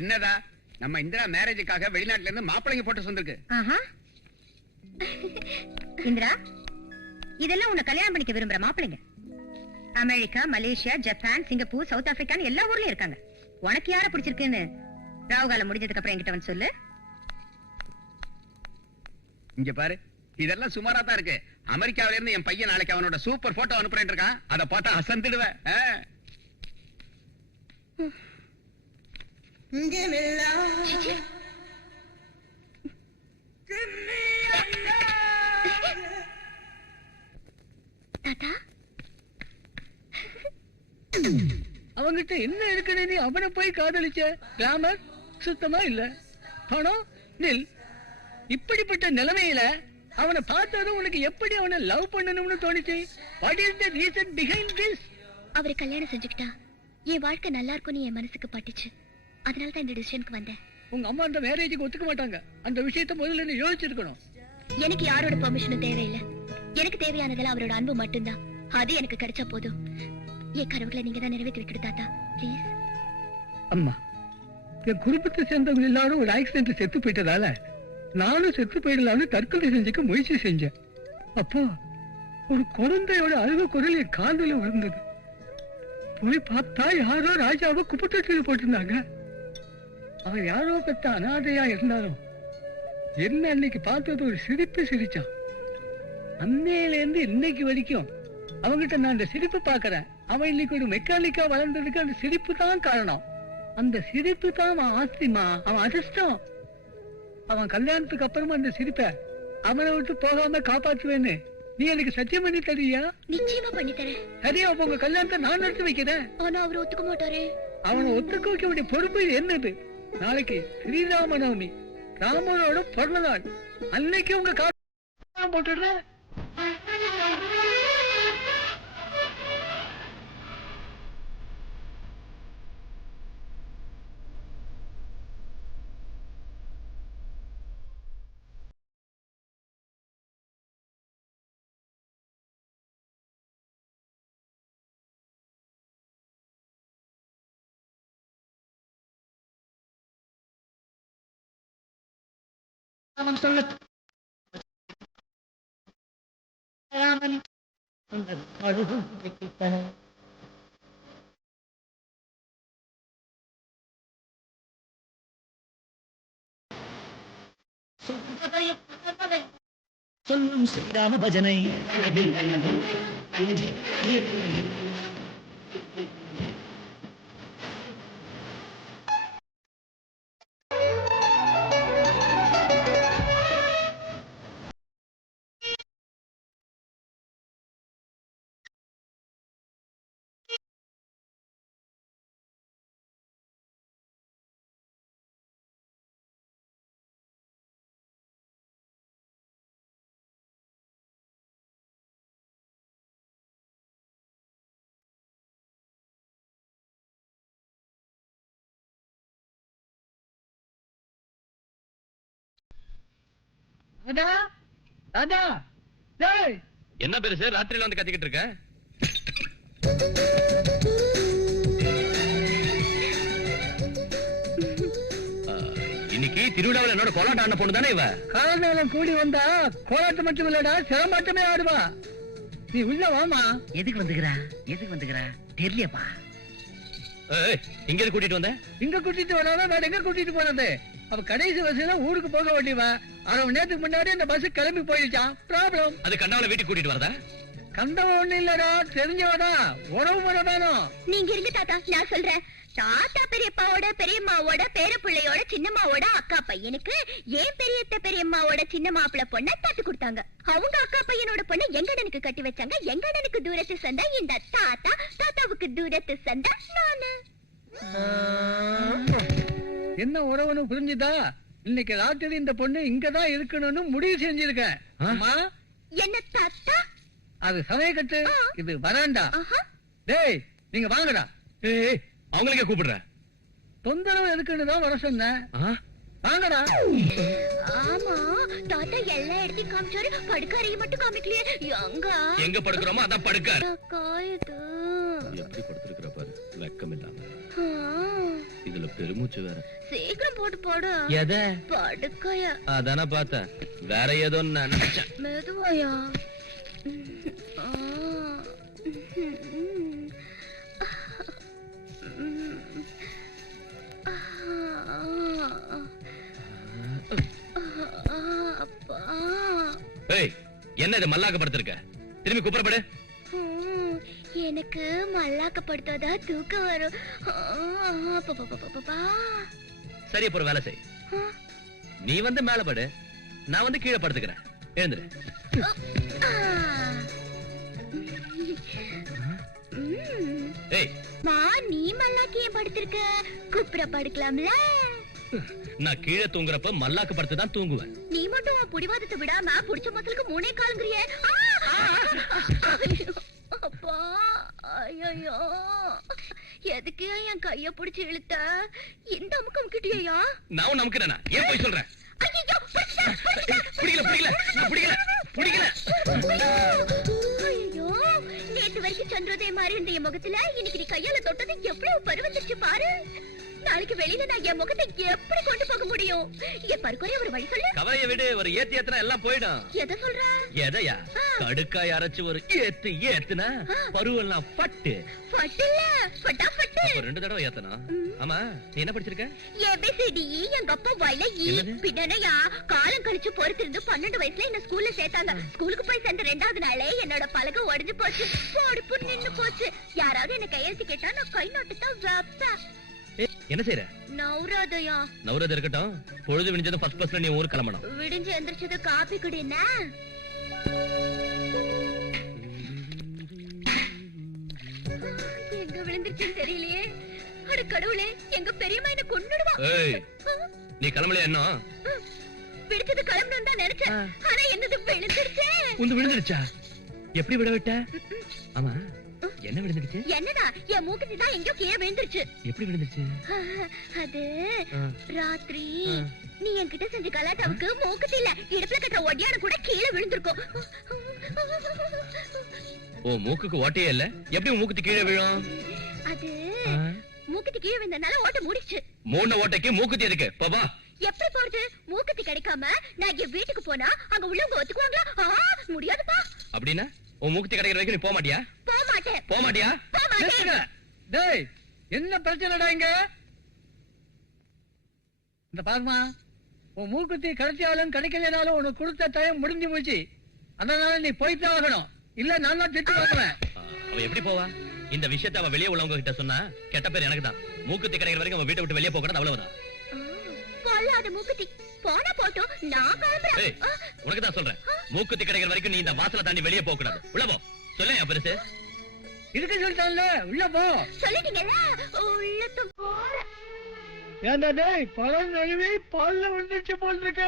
என்னடா நம்ம இந்திரா மேரேஜுக்காக வெளிநாட்டுல இருந்து மாப்பிள்ளைங்க போட்டு வந்திருக்கு. ஆஹா. இந்திரா, இதெல்லாம் உன்னை கல்யாணம் பண்ணிக்க விரும்புற மாப்பிள்ளைங்க America, Malaysia, Japan, Singapore, South ஆப்பிரிக்கான்னு எல்லா ஊர்லயும் இருக்காங்க. உனக்கு யார பிடிச்சிருக்குன்னு ராவுகாலம் முடிஞ்சதுக்கு அப்புறம் என்கிட்ட வந்து சொல்லு. இங்க பாரு, இதெல்லாம் சுமாரா தான் இருக்கு. அமெரிக்காவில இருந்து என் பையன் நாளைக்கு அவனோட சூப்பர் போட்டோ அனுப்புறேன் இருக்கான். அதை பார்த்தா அசந்துடுவேன். தாத்தா அவங்கிட்ட என்ன இருக்குன்னு நீ அவனை போய் காதலிச்ச? கிராமர் சுத்தமா இல்ல, பணம் நில். இப்படிப்பட்ட நிலைமையில அவனை பார்த்ததும் உனக்கு எப்படி அவனை லவ் பண்ணணும்னு தோணுச்சு? What is the reason behind this? அவரை கல்யாணம் செஞ்சுக்கிட்டா என் வாழ்க்கை நல்லா இருக்கும்னு என் மனசுக்கு பட்டுச்சு. அதனால தான் இந்த டிசிஷனுக்கு வந்தேன். உங்க அம்மா அந்த மேரேஜுக்கு ஒத்துக்க மாட்டாங்க. அந்த விஷயத்தை முதல்ல நீ யோசிச்சிருக்கணும். எனக்கு யாரோட பெர்மிஷனும் தேவையில்லை. எனக்கு தேவையானதுல அவரோட அன்பு மட்டும்தான். அது எனக்கு கிடைச்சா போதும். என் கனவுகளை நீங்க தான் நிறைவேற்றி வைக்கிற தாத்தா, ப்ளீஸ். அம்மா, என் குடும்பத்தை சேர்ந்தவங்க எல்லாரும் ஒரு ஆக்சிடென்ட்ல செத்து போயிட்டதால நானும் செத்து போயிடலாம்னு தற்கொலை செஞ்சுக்க முயற்சி செஞ்சேன். அப்போ ஒரு குழந்தையோட அழுக குரல் என் காதுல விழுந்தது. போய் பார்த்தா யாரோ ராஜாவை குப்பத்தொட்டில போட்டிருந்தாங்க. அவன் யாரோ பெத்த அனாதையா இருந்தாலும் என்ன அன்னைக்கு பார்த்தது ஒரு சிரிப்பு சிரிச்சான். அன்னையில இருந்து இன்னைக்கு வரைக்கும் அவங்கிட்ட நான் அந்த சிரிப்பு பாக்குறேன். அவன் இன்னைக்கு ஒரு மெக்கானிக்கா வளர்ந்ததுக்கு அந்த சிரிப்பு தான் காரணம். அந்த சிரிப்பு தான் அவன் ஆஸ்திமா, அவன் அதிர்ஷ்டம். அவன் கல்யாணத்துக்கு அப்புறமா அந்த சிரிப்ப அவனை விட்டு போகாம காப்பாற்றுவேன்னு நீ எனக்கு சத்தியம் பண்ணி தரியா? நிச்சயமா பண்ணி தரேன். சரியா? அப்ப உங்க கல்யாணத்தை நான் நடத்தி வைக்கிறேன். ஆனா அவர் ஒத்துக்க மாட்டாரே. அவனை ஒத்துக்க வைக்க வேண்டிய பொறுப்பு என்னது? நாளைக்கு ஸ்ரீராம நவமி, ராமனோட பிறந்த நாள். அன்னைக்கு உங்க காலம் போட்டுடுறேன். சொல்லும் ஸ்ரீராம பஜனை. ராதா, ராதா, டேய். என்ன பெருசு ராத்திரியில வந்து கத்திக்கிட்டு இருக்க? இன்னைக்கு திருவிழாவில் என்னோட கோலாட்டம் ஆடின பொண்ணு தானே இவ? காரணம் கூடி வந்தா கோலாட்டம் மட்டும் இல்லடா, சிரமாட்டமே ஆடுவா. நீ உள்ள வாமா. எதுக்கு வந்துக்கிறா? எதுக்கு வந்துக்கிறா தெரியலையாப்பா. இங்க எது கூட்டிட்டு வந்த? இங்க கூட்டிட்டு வராதா, நான் எங்க கூட்டிட்டு போனது? அவ கடைசி பஸ்ல ஊருக்கு போக வேண்டியவா. 1/2 மணி நேரத்துக்கு முன்னாடி அந்த பஸ் கிளம்பி போயிடுச்சான். ப்ராப்ளம். அது கண்டாவல வீட்டுக்கு கூட்டிட்டு வரதா? கண்டவன் ஒண்ணு இல்லடா, தெரிஞ்சவடா, உறவு முறைதானோ. நீங்க இருங்க தாத்தா, நான் சொல்றேன். தாத்தா பெரியப்பாவோட பெரியம்மாவோட பேர பிள்ளையோட சின்னம்மாவோட அக்கா பையனுக்கு ஏன் பெரியத்த பெரியம்மாவோட சின்ன மாப்பிள்ள பொண்ண தத்து கொடுத்தாங்க. அவங்க அக்கா பையனோட பொண்ணு எங்கடனுக்கு கட்டி வச்சாங்க. எங்கடனுக்கு தூரத்து சந்தா இந்த தாத்தா, தாத்தாவுக்கு தூரத்து சந்தா நானு. என்ன உறவுன்னு புரிஞ்சுதா? இன்னைக்கு ராத்திரி இந்த பொண்ணு இங்கதான் இருக்கணும்னு முடிவு செஞ்சிருக்கேன். அம்மா, என்ன தாத்தா? அது சமயக்கட்டு, இது வராண்டா. ஆஹா. டேய், நீங்க வாங்கடா. அவங்களுக்கே கூப்பிடுற. தொந்தரவு எதுக்குன்னு தான் வர சொன்னேன். வாங்கடா. ஆமா தாத்தா எல்லா இடத்தையும் காமிச்சாரு, படுக்காரையை மட்டும் காமிக்கலையே. எங்க படுக்கிறோமோ அதான் படுக்கார். காயுது. எப்படி படுத்திருக்கிற பாரு, வெக்கம் இல்லாம. இதுல பெருமூச்சு வேற. சீக்கிரம் போட்டு போடு. எத? படுக்கைய. அதான பார்த்தேன், வேற ஏதோ நினைச்சேன். மெதுவாயா. ஏய், என்ன இது மல்லாக்க படுத்திருக்க? திரும்பி குப்புறப்படு. எனக்கு மல்லாக்கப்படுத்தாதா தூக்கம் வரும். சரி, அப்புறம் வேலை செய். நீ வந்து மேல படு, நான் வந்து கீழே படுத்துக்கிறேன். எழுந்துரு. ஏய், நீ மல்லாக்கி ஏன் படுத்திருக்க? குப்புற படுக்கலாம்ல. நான் கீழே தூங்குறப்ப மல்லாக்க படுத்து தான் தூங்குவேன். நீ மட்டும் உன் புடிவாதத்தை விடாம புடிச்ச மசலுக்கு 3 காலுங்கறியே. அப்பா, ஐயோ, எதுக்கு என் கைய பிடிச்சு இழுத்த? இந்த அமுக்கம் கிட்டியா? நான் நமக்குறேனா? ஏன் போய் சொல்றேன்? பிடிக்கல பிடிக்கல பிடிக்கல பிடிக்கல. ஐயோ, நேத்து வரைக்கும் சந்திரோதயம் மாதிரி இருந்த என் முகத்துல இன்னைக்கு நீ கையால தொட்டது எவ்வளவு பருவந்துச்சு பாரு. நாளைக்கு வெளியில நான் என் முகத்தை எப்படி கொண்டு போக முடியும்? என் பருக்குறைய ஒரு வழி சொல்லு. கவலைய விடு, ஒரு ஏத்தி ஏத்துனா எல்லாம் போயிடும். எதை சொல்ற? எதையா? கடுக்காய் அரைச்சு ஒரு ஏத்து ஏத்துனா பருவெல்லாம் பட்டு பட்டு இல்ல, பட்டாபட்டு. 2 தடவை ஏத்தனா. ஆமா, நீ என்ன படிச்சிருக்க? ஏபிசிடி எங்க அப்பா வாயில ஈ. பின்னனையா காலம் கழிச்சு பொறுத்திருந்து 12 வயசுல என்ன ஸ்கூல்ல சேர்த்தாங்க. ஸ்கூலுக்கு போய் சேர்ந்த 2வது நாளே என்னோட பலகை உடைஞ்சு போச்சு. போடு நின்னு போச்சு. யாராவது என்ன கையெழுத்து கேட்டா நான் கை நோட்டு தான் வைப்பேன். என்ன செய்யற? நவராதயா. நவராத இருக்கட்டும், பொழுது விடிஞ்சதும் ஃபர்ஸ்ட் பஸ்ல நீ ஊருக்கு கிளம்பணும். விடிஞ்சு எந்திரிச்சது காபி குடினா. எங்க விழுந்துருச்சுன்னு தெரியலையே. அட கடவுளே, எங்க பெரியம்மா என்ன கொன்னுடுவா. ஏய், நீ கிளம்பலையா? என்ன விடிச்சது கிளம்பணும் தான் நினைச்சேன். ஆனா என்னது விழுந்துருச்சே. உந்து விழுந்துருச்சா? எப்படி விட விட்ட? ஆமா, என்ன விழுந்துருச்சு? என்னடா, என் மூக்குத்தி தான் எங்கயோ கீழே விழுந்துருச்சு. எப்படி விழுந்துருச்சு? அது ராத்திரி நீ என்கிட்ட செஞ்ச கலாட்டாவுக்கு மூக்குத்தி இல்ல, இடுப்புல கட்டுற ஒடியான கூட கீழே விழுந்திருக்கும். ஓ, மூக்குக்கு ஓட்டையே இல்ல, எப்படி மூக்குத்தி கீழே விழும்? அது மூக்குத்தி கீழே விழுந்தனால ஓட்ட மூடிச்சு. மூணு ஓட்டைக்கு மூக்குத்தி எதுக்கு? பாபா, எப்படி போறது? மூக்குத்தி கிடைக்காம நான் என் வீட்டுக்கு போனா அங்க உள்ளவங்க ஒத்துக்குவாங்களா? முடியாதுப்பா. அப்படின்னா உன் மூக்குத்தி கிடைக்கிற வரைக்கும் நீ போக மாட்டியா? போக மாட்டேன். போக மாட்டியா? போக மாட்டேன். டேய், என்ன பிரச்சனைடா இங்க? இந்த பாருமா, உன் மூக்குத்தி கிடைச்சாலும் கிடைக்கலனாலும் உனக்கு கொடுத்த டைம் முடிஞ்சு போச்சு. அதனால நீ போய்தான் ஆகணும். இல்ல நான் தான் திட்டு வாங்குவேன். அவ எப்படி போவா? இந்த விஷயத்தை அவ வெளியே உள்ளவங்க கிட்ட சொன்னா கெட்ட பேர் எனக்கு தான். மூக்குத்தி கிடைக்கிற வரைக்கும் அவ வீட்டை விட்டு வெளியே போக கூடாது, அவ்வளவுதான். பொல்லாத மூக்குத்தி போனா போட்டோம், நான் கிளம்புறேன். உனக்கு தான் சொல்றேன், மூக்குத்தி கிடைக்கிற வரைக்கும் நீ இந்த வாசலை தாண்டி வெளியே போக கூடாது. உள்ள போ. சொல்லேன் பெருசு. இதுக்கு சொல்லிட்டான்ல, உள்ள போ. சொல்லிட்டீங்கல்ல, உள்ளத்து போற. ஏன்டா டேய், பழம் நழுவி பால்ல வந்துச்சு போல் இருக்க.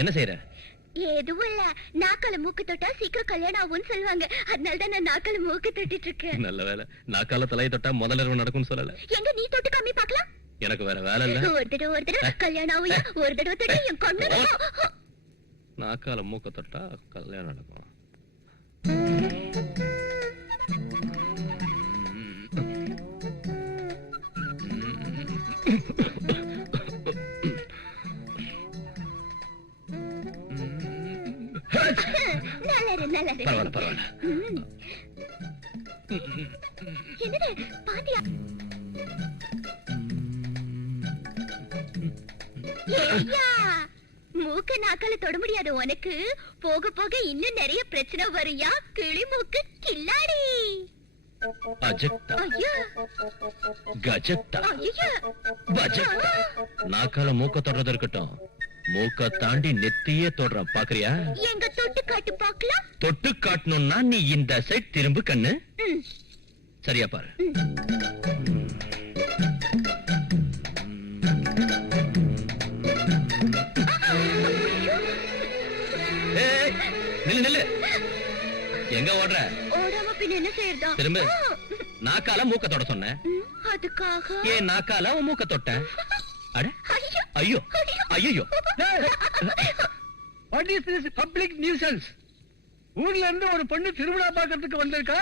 என்ன செய்யற? எதுவும் இல்ல நாக்கால மூக்கு தொட்டா சீக்கிரம் கல்யாணம் ஆகும்னு சொல்லுவாங்க அதனாலதான் நான் நாக்கால மூக்கு தொட்டிட்டு இருக்கேன் நல்ல வேலை நாக்கால தலையை தொட்டா முதல்ல நடக்கும்னு சொல்லல. எங்க நீ தொட்டு காமி பாக்கலாம் எனக்கு வேற வேலை இல்ல. ஒரு தடவை கல்யாணம் ஆகும் ஒரு தடவை தொட்டு என் கண்ணு நாக்கால மூக்க தொட்டா கல்யாணம் நடக்கும். நல்லது பரவாயில்ல பரவாயில்ல. என்னது பாத்தியா ஏய்யா, மூக்கு நாக்கால தொட முடியாது உனக்கு போக போக இன்னும் நிறைய பிரச்சனை வருயா கிளி மூக்கு கில்லாடி. அஜக்தா ஐயா கஜக்தா ஐயா பஜக்தா. நாக்கால மூக்க தொடுறது இருக்கட்டும், மூக்க தாண்டி நெத்தியே தொடுற பாக்குறியா? எங்க தொட்டு காட்டு பாக்கலாம். தொட்டு காட்டணும்னா நீ இந்த சைட் திரும்பு கண்ணு. சரியா பாரு. ஏய், நில்லு நில்லு. எங்க ஓடுற? ஓடாம பின்ன என்ன செய்யறதா? திரும்ப. நாக்கால மூக்க தொட சொன்னேன். அதுக்காக ஏன் நாக்கால உன் மூக்க தொட்டேன்? அட ஐயோ ஐயோ ஐயோ. What is this public nuisance? ஊர்ல இருந்து ஒரு பொண்ணு திருவிழா பார்க்கிறதுக்கு வந்திருக்கா,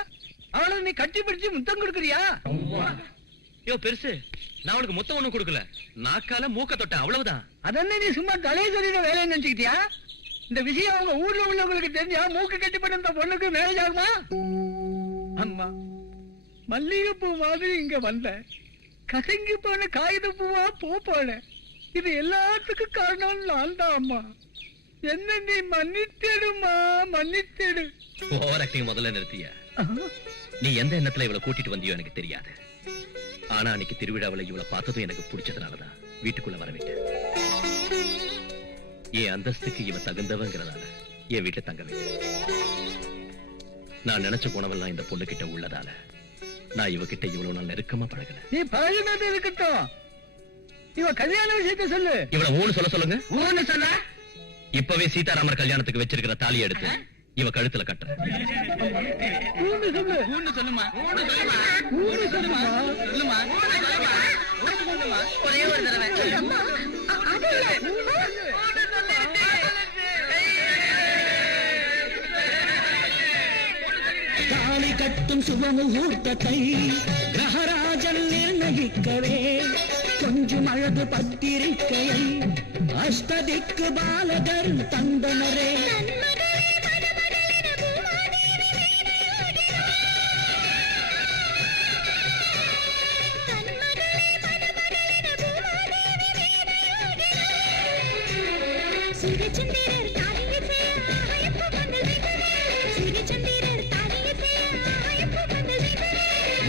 அவளை நீ கட்டி பிடிச்சு முத்தம் கொடுக்கறியா? யோ பெருசு, நான் அவளுக்கு முத்தம் ஒண்ணும் கொடுக்கல, நாக்கால மூக்க தொட்டேன் அவ்வளவுதான். அதென்ன நீ சும்மா தலைய சொல்லிட வேலையை நினைச்சுக்கிட்டியா? இந்த விஷயம் அவங்க ஊர்ல உள்ளவங்களுக்கு தெரிஞ்சா மூக்கு கட்டி பண்ண இந்த பொண்ணுக்கு மேரேஜ் ஆகுமா? அம்மா, மல்லிகைப்பூ மாதிரி இங்க வந்த கசங்கி போன காகித பூவா போன இது எல்லாத்துக்கும் காரணம் நான் தான். அம்மா, என்ன நீ மன்னித்தேடுமா, மன்னித்தேடு. ஓவர் ஆக்டிங் முதல்ல நிறுத்திய. நீ எந்த எண்ணத்துல இவளை கூட்டிட்டு வந்தியோ எனக்கு தெரியாது. ஆனா அன்னைக்கு திருவிழாவில் இவளை பார்த்ததும் எனக்கு பிடிச்சதுனாலதான் வீட்டுக்குள்ள வரவிட்டேன். என் அந்தஸ்துக்கு இவ தகுந்தவங்கிறதால என் வீட்டுல தங்க வைத்தேன். நான் நினைச்ச குணவெல்லாம் இந்த பொண்ணு கிட்ட உள்ளதால நான் இவகிட்ட இவ்வளவு நாள் நெருக்கமா பழகினேன். நீ பழகினது இருக்கட்டும், இவ கல்யாண விஷயத்த சொல்லு. இவளை ஊன்னு சொல்ல சொல்லுங்க. ஊன்னு சொல்ல இப்பவே சீதாராமர் கல்யாணத்துக்கு வச்சிருக்கிற தாலியை எடுத்து இவ கழுத்துல கட்டுற. ஊன்னு சொல்லு. ஊன்னு சொல்லுமா ஊன்னு சொல்லுமா. சொல்லுமா ஒரே ஒரு தடவை. அம்மா, அது இல்ல. தாலி கட்டும் சுபமுகூர்த்தத்தை கிரகராஜன் நிர்ணயிக்கவே கொஞ்சம் அழகு பத்திரிக்கையை அஷ்டதிக்கு பாலகர் தந்தனரே.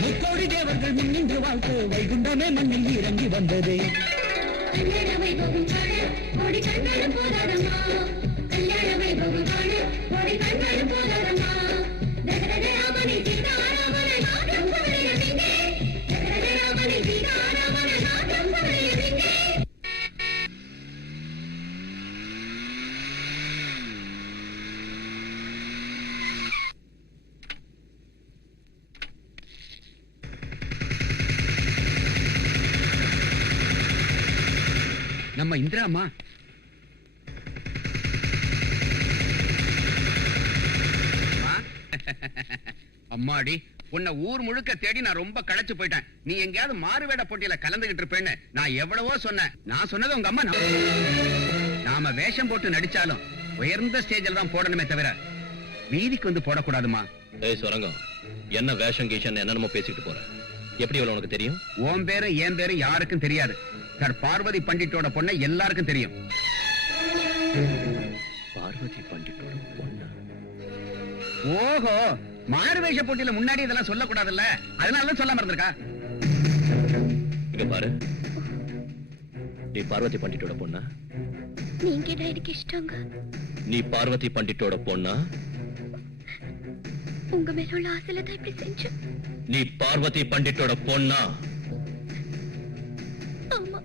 முக்கோடி தேவர்கள் முன்னின்று வாழ்த்து வைகுண்டமே மண்ணில் இறங்கி வந்தது. நம்ம இந்திராமா அம்மாடி, உன்னை ஊர் முழுக்க தேடி நான் ரொம்ப களைச்சு போயிட்டேன். நீ எங்கேயாவது மாறுவேட போட்டியில கலந்துகிட்டு இருப்பேன்னு நான் எவ்வளவோ சொன்னேன். நான் சொன்னது உங்க அம்மா நாம வேஷம் போட்டு நடிச்சாலும் உயர்ந்த ஸ்டேஜில் தான் போடணுமே தவிர வீதிக்கு வந்து போடக்கூடாதுமா. ஏய் சுரங்கம், என்ன வேஷம் கீஷன் என்னென்னமோ பேசிட்டு போற? எப்படி இவ்வளவு உனக்கு தெரியும்? உன் பேரு என் பேரு யாருக்கும் தெரியாது. சார், பார்வதி பண்டிட்டோட பொண்ணை எல்லாருக்கும் தெரியும். பார்வதி பண்டிட்டோட பொண்ணு? ஓஹோ, மாறுவேஷ போட்டியில முன்னாடி இதெல்லாம் சொல்லக்கூடாதுல்ல, அதனாலதான் சொல்லாம இருந்திருக்கா. இங்க பாரு, நீ பார்வதி பண்டிட்டோட பொண்ணா? நீங்க எனக்கு இஷ்டங்க. நீ பார்வதி பண்டிட்டோட பொண்ணா? உங்க மேல உள்ள ஆசையில தான் இப்படி செஞ்சேன். நீ பார்வதி பண்டிட்டோட பொண்ணா? ஆமா.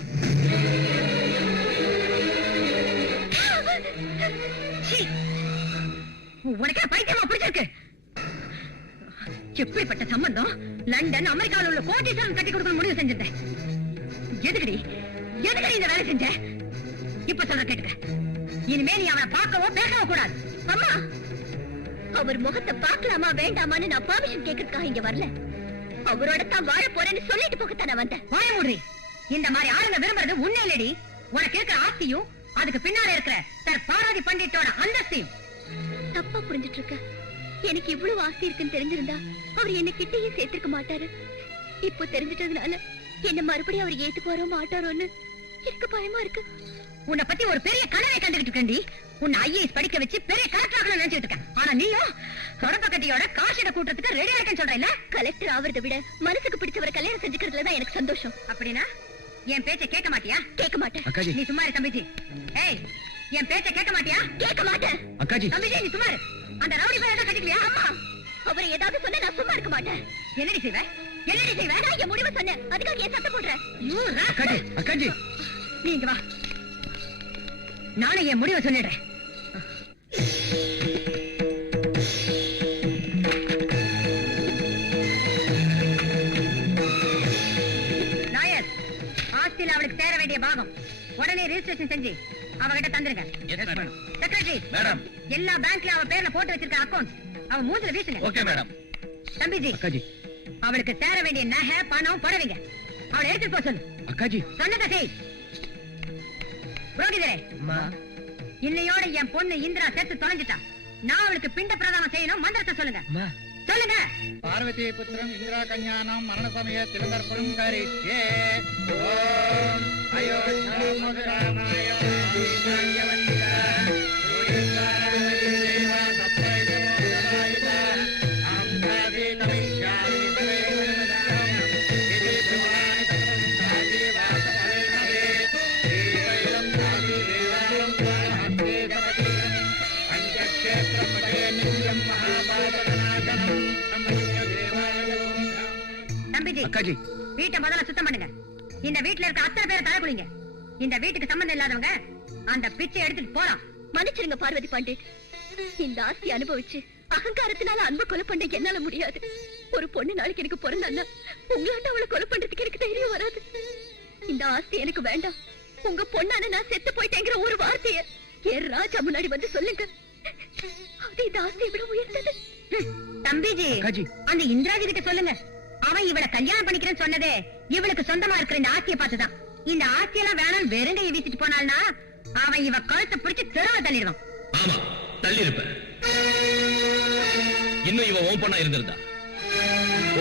உனக்கே பைத்தியமா பிடிச்சிருக்கு? எப்படிப்பட்ட சம்பந்தம் லண்டன் அமெரிக்காவில் உள்ள கோட்டீஸ்வரன் கட்டி கொடுக்க முடிவு செஞ்சிருந்தேன். எதுக்கடி இந்த வேலை செஞ்ச? இப்ப சொல்ற கேட்டுக்க, இனிமே நீ அவனை பார்க்கவோ பேசவோ கூடாது. அம்மா, அவர் முகத்தை பார்க்கலாமா வேண்டாமான்னு நான் பர்மிஷன் கேட்கறதுக்காக இங்க வரல. அவரோட தான் வாழ போறேன்னு சொல்லிட்டு போகத்தான் நான் வந்தேன். வாய மூடி. இந்த மாதிரி ஆளுங்க விரும்புறது உன்னை இல்லடி, உனக்கு இருக்கிற ஆஸ்தியும் அதுக்கு பின்னால இருக்கிற சார் பாராதி பண்டிட்டோட அந்தஸ்தையும். தப்பா புரிஞ்சிட்டு இருக்க. எனக்கு இவ்வளவு ஆஸ்தி இருக்குன்னு தெரிஞ்சிருந்தா அவர் என்ன கிட்டயே சேர்த்திருக்க மாட்டாரு. இப்போ தெரிஞ்சிட்டதுனால என்ன மறுபடியும் அவர் ஏத்துக்குவாரோ மாட்டாரோன்னு எனக்கு பயமா இருக்கு. உன்னை பத்தி ஒரு பெரிய கனவை கண்டுகிட்டு இருக்கேன்டி. உன்னை ஐஏஎஸ் படிக்க வச்சு பெரிய கலெக்டர் நினைச்சிட்டு இருக்கேன். ஆனா நீயும் தொடப்பக்கட்டியோட காசிட கூட்டத்துக்கு ரெடி ஆயிட்டேன்னு சொல்றேன். கலெக்டர் ஆவறதை விட மனசுக்கு பிடிச்சவரை கல்யாணம் செஞ்சுக்கிறதுலதான் எனக்கு சந்தோஷம். அப்படின்னா என் பேச்சை கேட்க மாட்டியா? கேட்க மாட்டேன். நீ சும்மா இரு தம்பிஜி. ஏய், என் பேச்சை கேட்க மாட்டியா? கேட்க மாட்டேன். அக்காஜி தம்பிஜி நீ சும்மா இரு. அந்த ரவுடி பையன் கட்டிக்கலையா? அம்மா, அவரை ஏதாவது சொன்னா நான் சும்மா இருக்க மாட்டேன். என்னடி செய்வ? என்னடி செய்வ? நான் என் முடிவை சொன்னேன், அதுக்காக ஏன் சத்தம் போடுறேன்? அக்காஜி நீ இங்க வா, நானே என் முடிவை சொல்லிடுறேன். நாயர், ஆஸ்தியில் அவளுக்கு சேர வேண்டிய பாகம் உடனே ரெஜிஸ்ட்ரேஷன் செஞ்சு அவகிட்ட தந்துருங்க. Secretary madam. எல்லா பேங்க்ல அவ பேர்ல போட்டு வச்சிருக்க அக்கவுண்ட் அவ மூஞ்சில வீசுங்க. Okay madam. தம்பிஜி, அக்காஜி அவளுக்கு சேர வேண்டிய நகை பணம் புடவைங்க அவளை எடுத்துட்டு போக சொல்லு. அக்காஜி சொன்னதை செய். புரோகிதரே, இன்னையோட என் பொண்ணு இந்திரா சேர்த்து தொலைஞ்சிட்டா. நான் அவளுக்கு பிண்ட பிரதானம் செய்யணும். மந்திரத்தை சொல்லுங்க. சொல்லுங்க. பார்வதி புத்திரம் இந்திரா கன்யானம் மரண சமய திலதர்ப்பணம் கரிஷ்யே. ஓம் அயோத்யாமுதராமாய ஸ்ரீஞானவந்திகா யோகேஸ்வராய சத்ரைஜமோதராயிதா ஆம்பாதி தமிஷ்யாமி தமேவனதாம் இதி பிரமாணி தமந்தாதி வாசபலேனவே ஸ்ரீவைலம் நாதி வேதாரம் ஹஸ்தே சமதீரம் பஞ்சக்ஷேத்ரம் படே நித்யம் மகாபாதகநாதனம் சம்பன்ய தேவாலயம். தம்பிஜி, அக்காஜி வீட்டை முதல்ல சுத்தம் பண்ணுங்க. இந்த வீட்டுல இருக்க அத்தனை பேரை தலை குளிங்க. இந்த வீட்டுக்கு சம்பந்தம் இல்லாதவங்க அந்த பிச்சை எடுத்துட்டு போலாம். மன்னிச்சிருங்க பார்வதி பண்டிட், இந்த ஆஸ்தி அனுபவிச்சு அகங்காரத்தினால அன்பு கொலை பண்ண என்னால முடியாது. ஒரு பொண்ணு நாளைக்கு எனக்கு பிறந்தா உங்களாண்ட அவளை கொலை பண்றதுக்கு எனக்கு தைரியம் வராது. இந்த ஆஸ்தி எனக்கு வேண்டாம். உங்க பொண்ணான நான் செத்து போயிட்டேங்கிற ஒரு வார்த்தைய என் ராஜா முன்னாடி வந்து சொல்லுங்க. அது இந்த ஆஸ்தியை விட உயர்ந்தது. தம்பிஜி, அக்காஜி அந்த இந்திராஜி கிட்ட சொல்லுங்க. அவன் இவளை கல்யாணம் பண்ணிக்கிறேன்னு சொன்னதே இவளுக்கு சொந்தமா இருக்கிற இந்த ஆஸ்தியை பார்த்துதான். இந்த ஆஸ்தியெல்லாம் வேணாம் வெறுங்கையை வீசிட்டு போனால்னா அவன் இவ கழுத்தை பிடிச்சு தெருவை தள்ளிடுவான். ஆமா, தள்ளி இருப்ப. இன்னும் இவன் உன் பொண்ணா இருந்திருந்தா,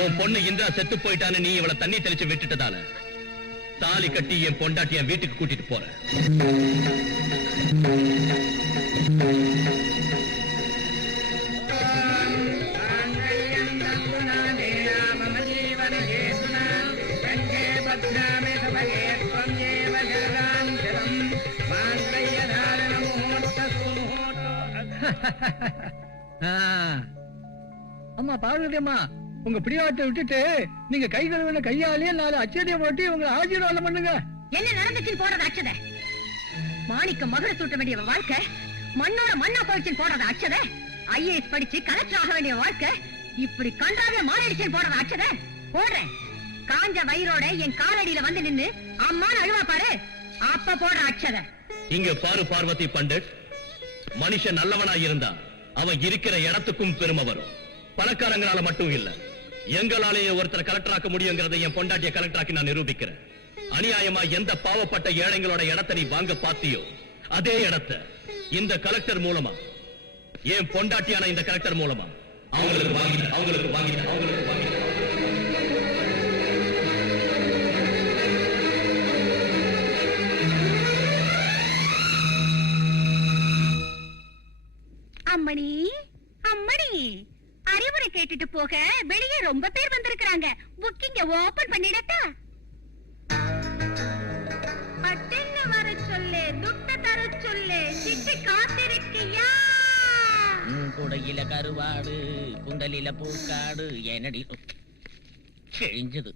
உன் பொண்ணு இந்திரா செத்து போயிட்டான்னு நீ இவளை தண்ணி தெளிச்சு விட்டுட்டதால தாலி கட்டி என் பொண்டாட்டி என் வீட்டுக்கு கூட்டிட்டு போற. அம்மா பார்வதி அம்மா, உங்க பிடிவாட்டை விட்டுட்டு நீங்க கை கழுவின கையாலேயே 4 அச்சதியை போட்டு உங்களை ஆசீர்வாதம் பண்ணுங்க. என்ன நடந்துச்சுன்னு போடுறது அச்சத. மாணிக்க மகுட சூட்ட வேண்டிய வாழ்க்கை மண்ணோட மண்ணா போயிடுச்சுன்னு போடுறது அச்சத. ஐஏஎஸ் படிச்சு கலெக்டர் ஆக வேண்டிய வாழ்க்கை இப்படி கன்றாவே மாறிடுச்சுன்னு போடுறது அச்சத. போடுறேன். காஞ்ச வயிறோட என் காலடியில வந்து நின்னு அம்மான்னு அழுவா பாரு, அப்ப போடுற அச்சத. இங்க பாரு பார்வதி பண்டிட், மனுஷன் நல்லவனா இருந்தா அவன் இருக்கிற இடத்துக்கும் பெருமை வரும். பணக்காரங்களால மட்டும் இல்ல, எங்களாலேயே ஒருத்தரை கலெக்டர் ஆக்க முடியுங்கிறதை என் பொண்டாட்டிய கலெக்டர் ஆக்கி நான் நிரூபிக்கிறேன். அநியாயமா எந்த பாவப்பட்ட ஏழைங்களோட இடத்தை நீ வாங்க பாத்தியோ அதே இடத்தை இந்த கலெக்டர் மூலமா, என் பொண்டாட்டியான இந்த கலெக்டர் மூலமா அவங்களுக்கு வாங்கிட்ட. அம்மணி அம்மணி, அறிவுரை கேட்டுட்டு போக வெளியே ரொம்ப பேர் வந்திருக்காங்க. புக்கிங்க ஓபன் பண்ணிடட்டா? பட்டுன்னு வர சொல்லு, துட்ட தர சொல்லு, சிட்டு காத்திருக்கியா? குடையில கருவாடு குண்டலில பூக்காடு என்னடி கிழிஞ்சது.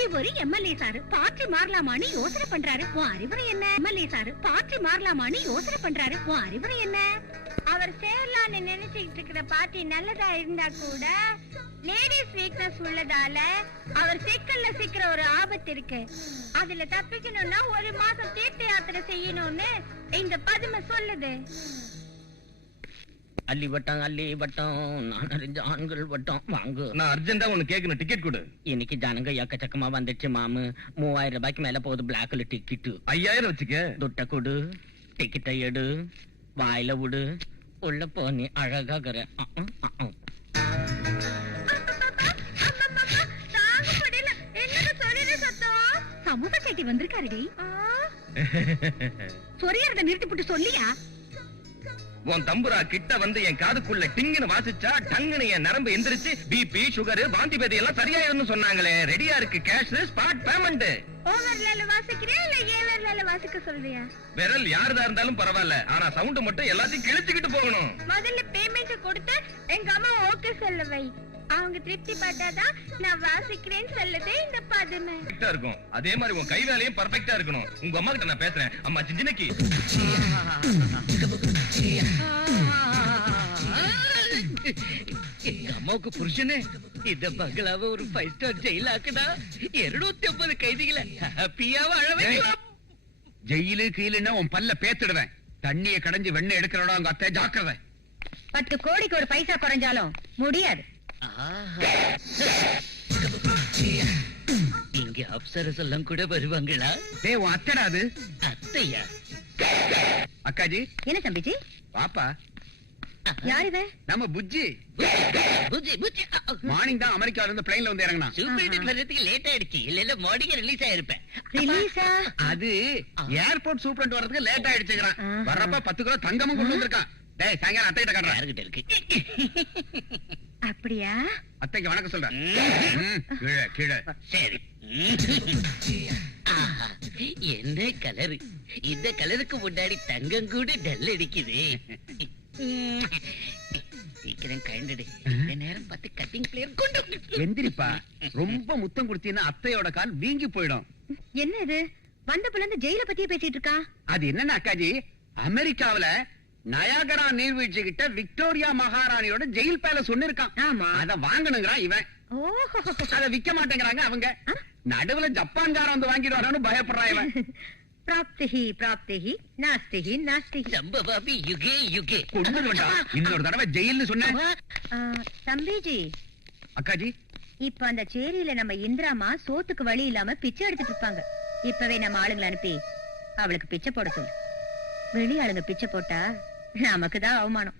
இவரு எம்எல்ஏ சாரு பார்ட்டி மாறலாமான்னு யோசனை பண்றாரு. உன் அறிவுரை என்ன? எம்எல்ஏ சாரு பார்ட்டி மாறலாமான்னு யோசனை பண்றாரு. உன் அறிவுரை என்ன? அவர் சேரலான்னு நினைச்சுக்கிட்டு இருக்கிற பார்ட்டி நல்லதா இருந்தா கூட லேடிஸ் வீக்னஸ் உள்ளதால அவர் சிக்கல்ல சிக்கிற ஒரு ஆபத்து இருக்கு. அதுல தப்பிக்கணும்னா 1 மாசம் தீர்த்த யாத்திரை செய்யணும்னு இந்த பதுமை சொல்லுது. அள்ளி வட்டம் நான் அறிஞ்ச ஆண்கள் வட்டம் வாங்கு. நான் அர்ஜென்டா ஒண்ணு கேட்கணும், டிக்கெட் கொடு. இன்னைக்கு ஜனங்க எக்கச்சக்கமா வந்துச்சு மாமு. 3000 ரூபாய்க்கு மேல போகுது பிளாக்ல டிக்கெட். 5000 வச்சுக்க. துட்ட கொடு, டிக்கெட்டை எடு, வாயில விடு, உள்ள போ, நீ அழகாகிற. சமூக சேட்டி வந்திருக்காருடி. சொரியறத நிறுத்தி போட்டு சொல்லியா? உன் தம்புரா கிட்ட வந்து என் காதுக்குள்ள டிங்குன்னு வாசிச்சா டங்குன்னு என் நரம்பு எந்திரிச்சு பிபி சுகர் வாந்தி பேதி எல்லாம் சரியாயிரும்னு சொன்னாங்களே. ரெடியா இருக்கு கேஷ் ஸ்பாட் பேமெண்ட். ஓவர்லால வாசிக்கிறியா இல்ல ஏவர்லால வாசிக்க சொல்றியா? விரல் யாருதா இருந்தாலும் பரவாயில்ல, ஆனா சவுண்ட் மட்டும் எல்லாத்தையும் கிழிச்சுக்கிட்டு போகணும். முதல்ல பேமெண்ட் கொடுத்து எங்க அம்மா ஓகே சொல்ல வை. அவங்க திருப்தி பட்டாதான் நான் வாசிக்கிறேன்னு சொல்லுது இந்த பதுமை. கரெக்டா இருக்கும். அதே மாதிரி உன் கை வேலையும் பர்ஃபெக்ட்டா இருக்கணும். உங்க அம்மா கிட்ட நான் பேசுறேன். அம்மா சின்னிக்கு எங்க அம்மாவுக்கு புருஷனே இந்த பங்களாவை ஒரு 5 ஸ்டார் ஜெயில் ஆக்குதா 250 கைதிகளை ஹாப்பியா வாழ வைக்கலாம். ஜெயிலு கீழுன்னா உன் பல்ல பேத்துடுவேன். தண்ணிய கடைஞ்சு வெண்ணெய் எடுக்கிறோட உங்க அத்தை ஜாக்கிரதை. 10 கோடிக்கு ஒரு பைசா குறைஞ்சாலும் முடியாது. இங்க அப்சரஸ் எல்லாம் கூட வருவாங்களா? டேய் உன் அத்தைடா அது. அத்தையா? அக்காஜி. என்ன தம்பிஜி? பாப்பா யார் இவ? நம்ம புஜ்ஜி. புஜ்ஜி புஜ்ஜி. மார்னிங் தான் அமெரிக்கால இருந்து பிளைன்ல வந்து இறங்கினா. சூப்பர் வர்றதுக்கு லேட் ஆயிடுச்சு. இல்ல மார்னிங் ரிலீஸ் ஆயிருப்பேன். ரிலீஸா? அது ஏர்போர்ட் சூப்பரண்ட் வரதுக்கு லேட் ஆயிடுச்சுங்கறான். வர்றப்ப 10 கிலோ தங்கமும் கொண்டு வந்திருக்கான். டேய் சாயங்காலம் அத்தை கிட்ட காட்டுறேன். யார்கிட்ட இருக்கு? அப்படியா? அத்தைக்கு வணக்கம் சொல்றேன். கீழே கீழே. சரி. ஆஹா, என்ன கலர்! இந்த கலருக்கு முன்னாடி தங்கம் கூட டல் அடிக்குது. சீக்கிரம் கழண்டுடு. இந்த நேரம் பார்த்து கட்டிங் பிளேயர் கொண்டு எந்திரிப்பா. ரொம்ப முத்தம் கொடுத்தீங்கன்னா அத்தையோட கால் வீங்கி போயிடும். என்ன இது? வந்த புள்ள இருந்து ஜெயில பத்தியே பேசிட்டு இருக்கா. அது என்னன்னா அக்காஜி, அமெரிக்காவுல நயாகரா நீர்வீழ்ச்சி கிட்ட விக்டோரியா மகாராணியோட ஜெயில் பேலஸ் ஒண்ணு இருக்கான். ஆமா. அத வாங்கணுங்கிறான் இவன். ஓஹோ. அத விக்க மாட்டேங்கிறாங்க அவங்க. நடுவுல ஜப்பான்காரன் வந்து வாங்கிட்டு வரான்னு பயப்படுறான் இவன். பிராப்திஹி நாஸ்திஹி நாஸ்திஹி. சம்பவாபி யுகே யுகே. கொண்டு வேண்டாம். இன்னொரு தடவை ஜெயில்னு சொன்னேன். தம்பிஜி, அக்காஜி இப்ப அந்த சேரியில நம்ம இந்திராமா சோத்துக்கு வழி இல்லாம பிச்சை எடுத்துட்டு இருப்பாங்க. இப்பவே நம்ம ஆளுங்களை அனுப்பி அவளுக்கு பிச்சை போட சொல்லு. வெளி ஆளுங்க பிச்சை போட்டா நமக்குதான் அவமானம்.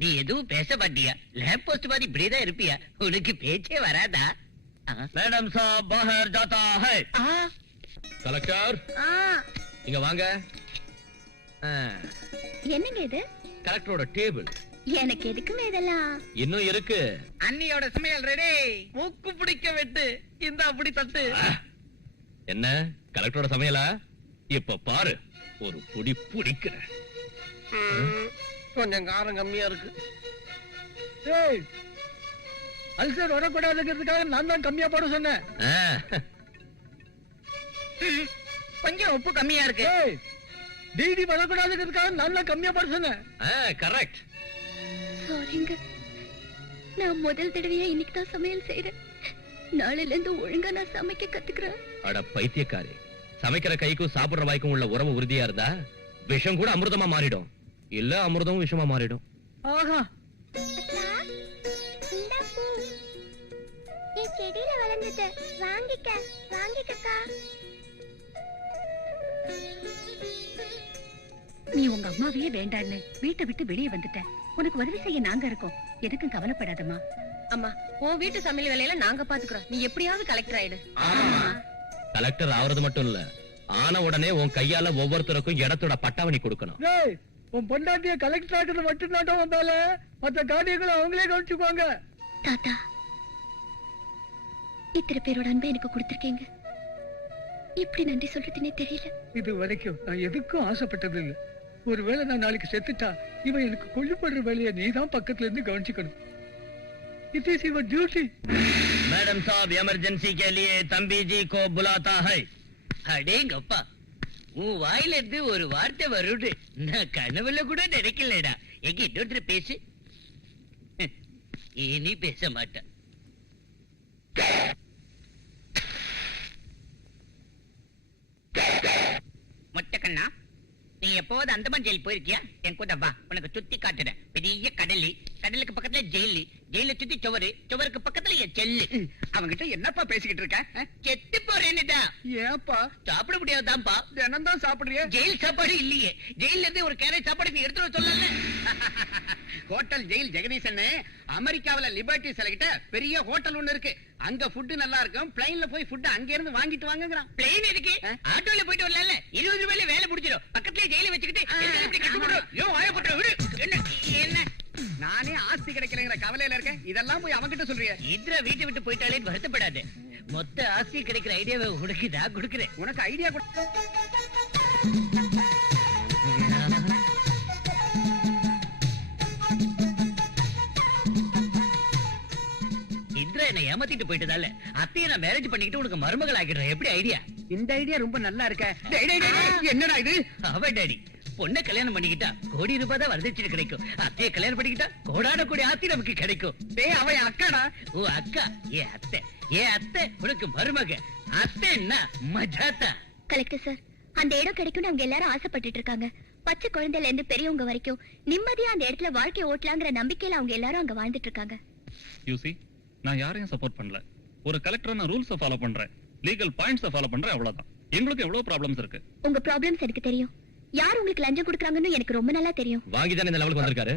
நீ எதுவும் பேச மாட்டியா? லேம்ப் போஸ்ட் மாதிரி இப்படிதான் இருப்பியா? உனக்கு பேச்சே வராதா? மேடம் சாப் பாஹர் ஜாதா ஹை. கலெக்டர் ஆ, இங்க வாங்க. என்னங்க இது? கலெக்டரோட டேபிள். எனக்கு எதுக்குமே இதெல்லாம்? இன்னும் இருக்கு. அண்ணியோட சமையல் ரெடி. மூக்கு பிடிக்க வெட்டு. இந்த அப்படி தட்டு. என்ன கலெக்டரோட சமையலா? இப்ப பாரு, ஒரு புடி புடிக்கிற. கொஞ்சம் காரம் கம்மியா இருக்கு. ஏய், அல்சர் வரக்கூடாதுங்கிறதுக்காக நான் தான் கம்மியா போட சொன்னேன். கொஞ்சம் உப்பு கம்மியா இருக்கு. ஏய், டிடி வரக்கூடாதுங்கிறதுக்காக நான் தான் கம்மியா போட சொன்னேன். கரெக்ட். சாரிங்க, நான் முதல் தடவையா இன்னைக்கு தான் சமையல் செய்யறேன். நாளையில இருந்து ஒழுங்கா நான் சமைக்க கத்துக்கிறேன். அட பைத்தியக்காரி, சமைக்கிற கைக்கும் சாப்பிடுற வாய்க்கும் உள்ள உறவு உறுதியா இருந்தா விஷம் கூட அமிர்தமா மாறிடும். இல்ல அமிர்தமும் விஷமா மாறிடும். ஆஹா, செடியில வளர்ந்துட்டு வாங்கிக்க வாங்கிக்கக்கா. நீ உங்க அம்மாவையே வேண்டான்னு வீட்டை விட்டு வெளியே வந்துட்ட. உனக்கு உதவி செய்ய நாங்க இருக்கோம். எதுக்கும் கவலைப்படாதம்மா. அம்மா, உன் வீட்டு சமையல் வேலையில நாங்க பாத்துக்கிறோம். நீ எப்படியாவது கலெக்டர் ஆயிடு. கலெக்டர் ஆவறது மட்டும் இல்ல, ஆன உடனே உன் கையால ஒவ்வொருத்தருக்கும் இடத்தோட பட்டாவணி கொடுக்கணும். ஏய், உன் பொண்டாட்டிய கலெக்டர் ஆக்குறது மட்டும் நாட்டம் வந்தால மத்த காரியங்களை அவங்களே கவனிச்சுக்குவாங்க. தாத்தா, இத்தனை பேரோட அன்பை எனக்கு கொடுத்திருக்கீங்க. எப்படி நன்றி சொல்றதுன்னே தெரியல. இது வரைக்கும் நான் எதுக்கும் ஆசைப்பட்டது இல்லை. ஒருவேளை நான் நாளைக்கு செத்துட்டா இவன் எனக்கு கொல்லுப்படுற வேலையை நீதான் பக்கத்துல இருந்து கவனிச்சுக்கணும். It is your duty. Madam साहब इमरजेंसी के लिए तंबी जी को बुलाता है. அடேங்கப்பா உன் வாயில இருந்து ஒரு வார்த்தை வருது நான் கனவுல கூட நினைக்கலடா. எங்க இன்னொருத்தர் பேசு. இனி பேச மாட்டேன். மொட்டக்கண்ணா, நீ எப்போது அந்தமான் ஜெயில் போயிருக்கியா? என் கூட வா, உனக்கு சுத்தி காட்டுறேன். பெரிய கடலி, கடலுக்கு பக்கத்துல ஜெயிலு, ஜெயில சுத்தி சுவரு, சுவருக்கு பக்கத்துல என் செல்லு. அவங்கிட்ட என்னப்பா பேசிக்கிட்டு இருக்க? செத்து போறேன்னுடா. ஏப்பா சாப்பிட முடியாதான்ப்பா. தினம் தான் சாப்பிடுறிய? ஜெயில் சாப்பாடு இல்லையே. ஜெயில இருந்து ஒரு கேரட் சாப்பாடு நீ எடுத்துட்டு வர சொல்லல. ஹோட்டல் ஜெயில் ஜெகதீசன் அமெரிக்காவில லிபர்ட்டி சிலகிட்ட பெரிய ஹோட்டல் ஒண்ணு இருக்கு. அங்க ஃபுட் நல்லா இருக்கும். பிளைன்ல போய் ஃபுட் அங்க இருந்து வாங்கிட்டு வாங்குறான். பிளேன் எதுக்கு? ஆட்டோல போயிட்டு வரல. 20 ரூபாயில வேலை முடிச்சிடும். பக்கத்துலயே ஜெயில வச்சுக்கிட்டு இப்படி கஷ்டப்படுறோம். யோ வாய போட்டு விடு. என்ன நானே ஆஸ்தி கிடைக்கலங்கிற கவலையில இருக்கேன். இதெல்லாம் போய் அவங்கிட்ட சொல்றிய? இந்திரா வீட்டை விட்டு போயிட்டாலே வருத்தப்படாது. மொத்த ஆஸ்தி கிடைக்கிற ஐடியாவை உனக்கு நான் கொடுக்கிறேன். உனக்கு ஐடியா இந்திரா என்ன ஏமாத்திட்டு போயிட்டதால அத்தையை நான் மேரேஜ் பண்ணிக்கிட்டு உனக்கு மருமகள் ஆக்கிடுறேன். எப்படி ஐடியா? இந்த ஐடியா ரொம்ப நல்லா இருக்க. என்னடா இது? அவ டாடி பொண்ணை கல்யாணம் பண்ணிக்கிட்டா கோடி ரூபாய் தான் வரதட்சணை கிடைக்கும். அத்தையை கல்யாணம் பண்ணிக்கிட்டா கோடான கோடி ஆஸ்தி நமக்கு கிடைக்கும். அவன் அக்காடா. ஓ அக்கா, ஏன் அத்தை உனக்கு மருமக. அத்தைன்னா மஜாத்தா. கலெக்டர் சார், அந்த இடம் கிடைக்கும் அவங்க எல்லாரும் ஆசைப்பட்டுட்டு இருக்காங்க. பச்சை குழந்தையில இருந்து பெரியவங்க வரைக்கும் நிம்மதியா அந்த இடத்துல வாழ்க்கையை ஓட்டலாங்கிற நம்பிக்கையில அவங்க எல்லாரும் அங்க வாழ்ந்துட்டு இருக்காங்க. யூசி, நான் யாரையும் சப்போர்ட் பண்ணல. ஒரு கலெக்டர் நான் ரூல்ஸ் ஃபாலோ பண்றேன், லீகல் பாயிண்ட்ஸ் ஃபாலோ பண்றேன், அவ்வளவுதான். எங்களுக்கு எவ்வளவு ப்ராப்ளம்ஸ் இருக்கு. உங்க ப்ராப்ளம்ஸ் எனக்கு தெரியும். யார் உங்களுக்கு லஞ்சம் கொடுக்கறாங்கன்னு எனக்கு ரொம்ப நல்லா தெரியும். வாங்கி தானே இந்த லெவலுக்கு வந்திருக்காரு.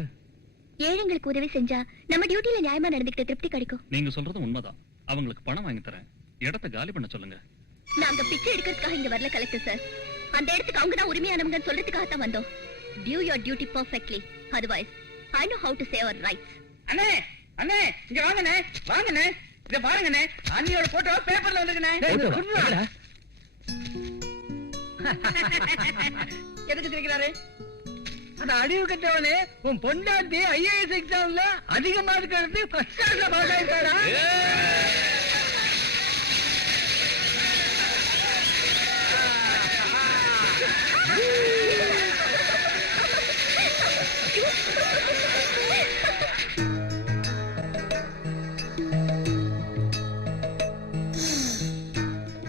ஏழைங்களுக்கு உதவி செஞ்சா நம்ம டியூட்டில நியாயமா நடந்துக்கிட்ட திருப்தி கிடைக்கும். நீங்க சொல்றது உண்மைதான். அவங்களுக்கு பணம் வாங்கி தரேன். இடத்தை காலி பண்ண சொல்லுங்க. நாங்க பிச்சை எடுக்கிறதுக்காக இங்க வரல கலெக்டர் சார். அந்த இடத்துக்கு அவங்க தான் உரிமையானவங்கன்னு சொல்றதுக்காக தான் வந்தோம். Do your duty perfectly. Otherwise, I know how to save our rights. அண்ணே, அண்ணே, இங்க வாங்கண்ணே, வாங்கண்ணே. இத பாருங்கண்ணே, அண்ணியோட போட்டோ பேப்பர்ல வந்துருக்குண்ணே. எதுக்கு சிரிக்கிறாரு? அந்த அழிவு கட்டவனே, உன் பொண்டாட்டி IAS எக்ஸாம்ல அதிக மார்க் எடுத்து ஃபர்ஸ்ட் கிளாஸ்ல பாஸ் ஆயிருக்காடா.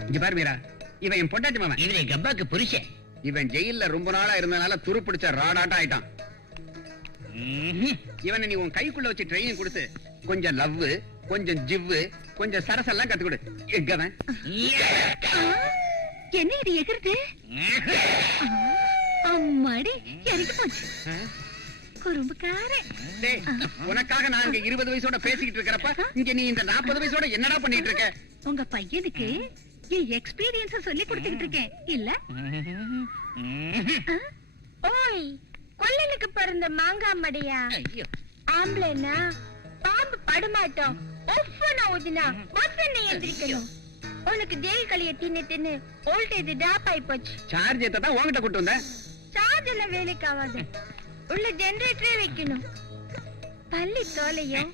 இங்க பாரு மீரா, இவன் என் பொண்டாட்டி மாமன். இவன் எங்க அப்பாக்கு புருஷன். இவன் ஜெயில்ல ரொம்ப நாளா இருந்தனால துரு பிடிச்ச ராடாட்டா ஆயிட்டான். இவனை நீ உன் கைக்குள்ள வச்சு ட்ரைனிங் கொடுத்து கொஞ்சம் லவ், கொஞ்சம் ஜிவ்வு, கொஞ்சம் சரசெல்லாம் கத்து கொடு. எங்கவன் என்ன இது எதிர்த்து? அம்மாடி, எனக்கு போச்சு. குறும்புக்காரன். டேய், உனக்காக நான் இங்க 20 வயசோட பேசிக்கிட்டு இருக்கிறப்ப இங்க நீ இந்த 40 வயசோட என்னடா பண்ணிட்டு இருக்க? உங்க பையனுக்கு என் எக்ஸ்பீரியன்ஸ சொல்லி கொடுத்துக்கிட்டு இருக்கேன் இல்ல? ஓய், கொல்லனுக்கு பிறந்த மாங்காய் மடையா? ஐயோ, ஆம்பளைனா பாம்பு படுமாட்டோம். ஒஃப்னா ஊதினா ஒஃப்னு எந்திரிக்கணும். உனக்கு ஜெயில் களிய தின்னு தின்னு வோல்டேஜ் டிராப் ஆயி போச்சு. சார்ஜ் ஏத்த தான் உன்கிட்ட கூட்டு வந்தேன். சார்ஜ் எல்லாம் வேலைக்கு ஆகாது. உள்ள ஜெனரேட்டரே வைக்கணும். பள்ளி தோலையும்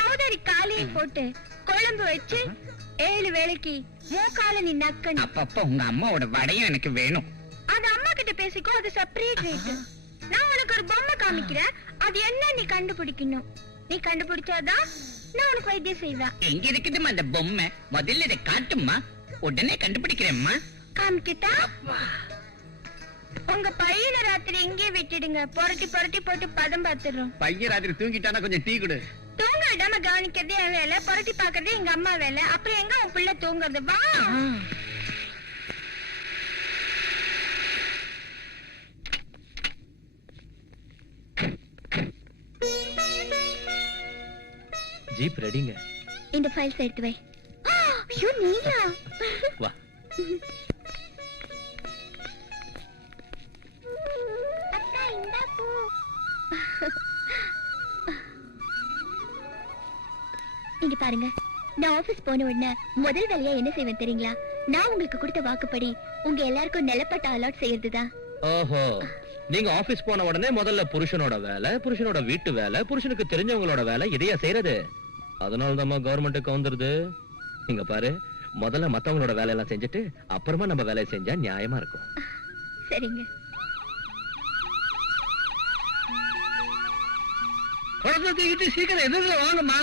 கவுதரி காலையும் போட்டு குழம்பு வச்சு 7 வேளைக்கு மூக்கால நீ நக்கணும். அப்பப்ப உங்க அம்மாவோட வடையும் எனக்கு வேணும். அது அம்மா கிட்ட பேசிக்கோ, அது செப்பரேட் ரேட். நான் உனக்கு ஒரு பொம்மை காமிக்கிறேன், அது என்ன நீ கண்டுபிடிக்கணும். நீ கண்டுபிடிச்சாதான் நான் உனக்கு வைத்தியம் செய்வேன். எங்க இருக்குதுமா அந்த பொம்மை? முதல்ல இதை காட்டுமா, உடனே கண்டுபிடிக்கிறேம்மா. காமிக்கிட்டா? உங்க பையனை ராத்திரி எங்கே விட்டுடுங்க, புரட்டி புரட்டி போட்டு பதம் பார்த்துடுறோம். பையன் ராத்திரி தூங்கிட்டானா கொஞ்சம் டீ கொடு. தூங்க விடாம கவனிக்கிறதே என் வேலை, புரட்டி பாக்குறதே எங்க அம்மா வேலை. அப்புறம் எங்க உன் பிள்ளை தூங்குறது? வா. ஜீப் ரெடிங்க. இந்த ஃபைல்ஸ் எடுத்து வை. ஐயோ, நீயா? வா. அக்கா, இந்தா பூ. இங்க பாருங்க, நான் ஆபீஸ் போன உடனே முதல் வேலையா என்ன செய்வேன் தெரியுங்களா? நான் உங்களுக்கு கொடுத்த வாக்குப்படி உங்க எல்லாருக்கும் நிலப்பட்ட அலாட் செய்யறதுதான். ஓஹோ, நீங்க ஆபீஸ் போன உடனே முதல்ல புருஷனோட வேலை, புருஷனோட வீட்டு வேலை, புருஷனுக்கு தெரிஞ்சவங்களோட வேலை, இதையா செய்யறது? அதனால தான் கவர்மெண்ட்டுக்கு வந்துருது. இங்க பாரு, முதல்ல மத்தவங்களோட வேலையெல்லாம் செஞ்சுட்டு அப்புறமா நம்ம வேலையை செஞ்சா நியாயமா இருக்கும். சரிங்க. குழந்தை தூக்கிட்டு சீக்கிரம் எதிர்ல வாங்கம்மா.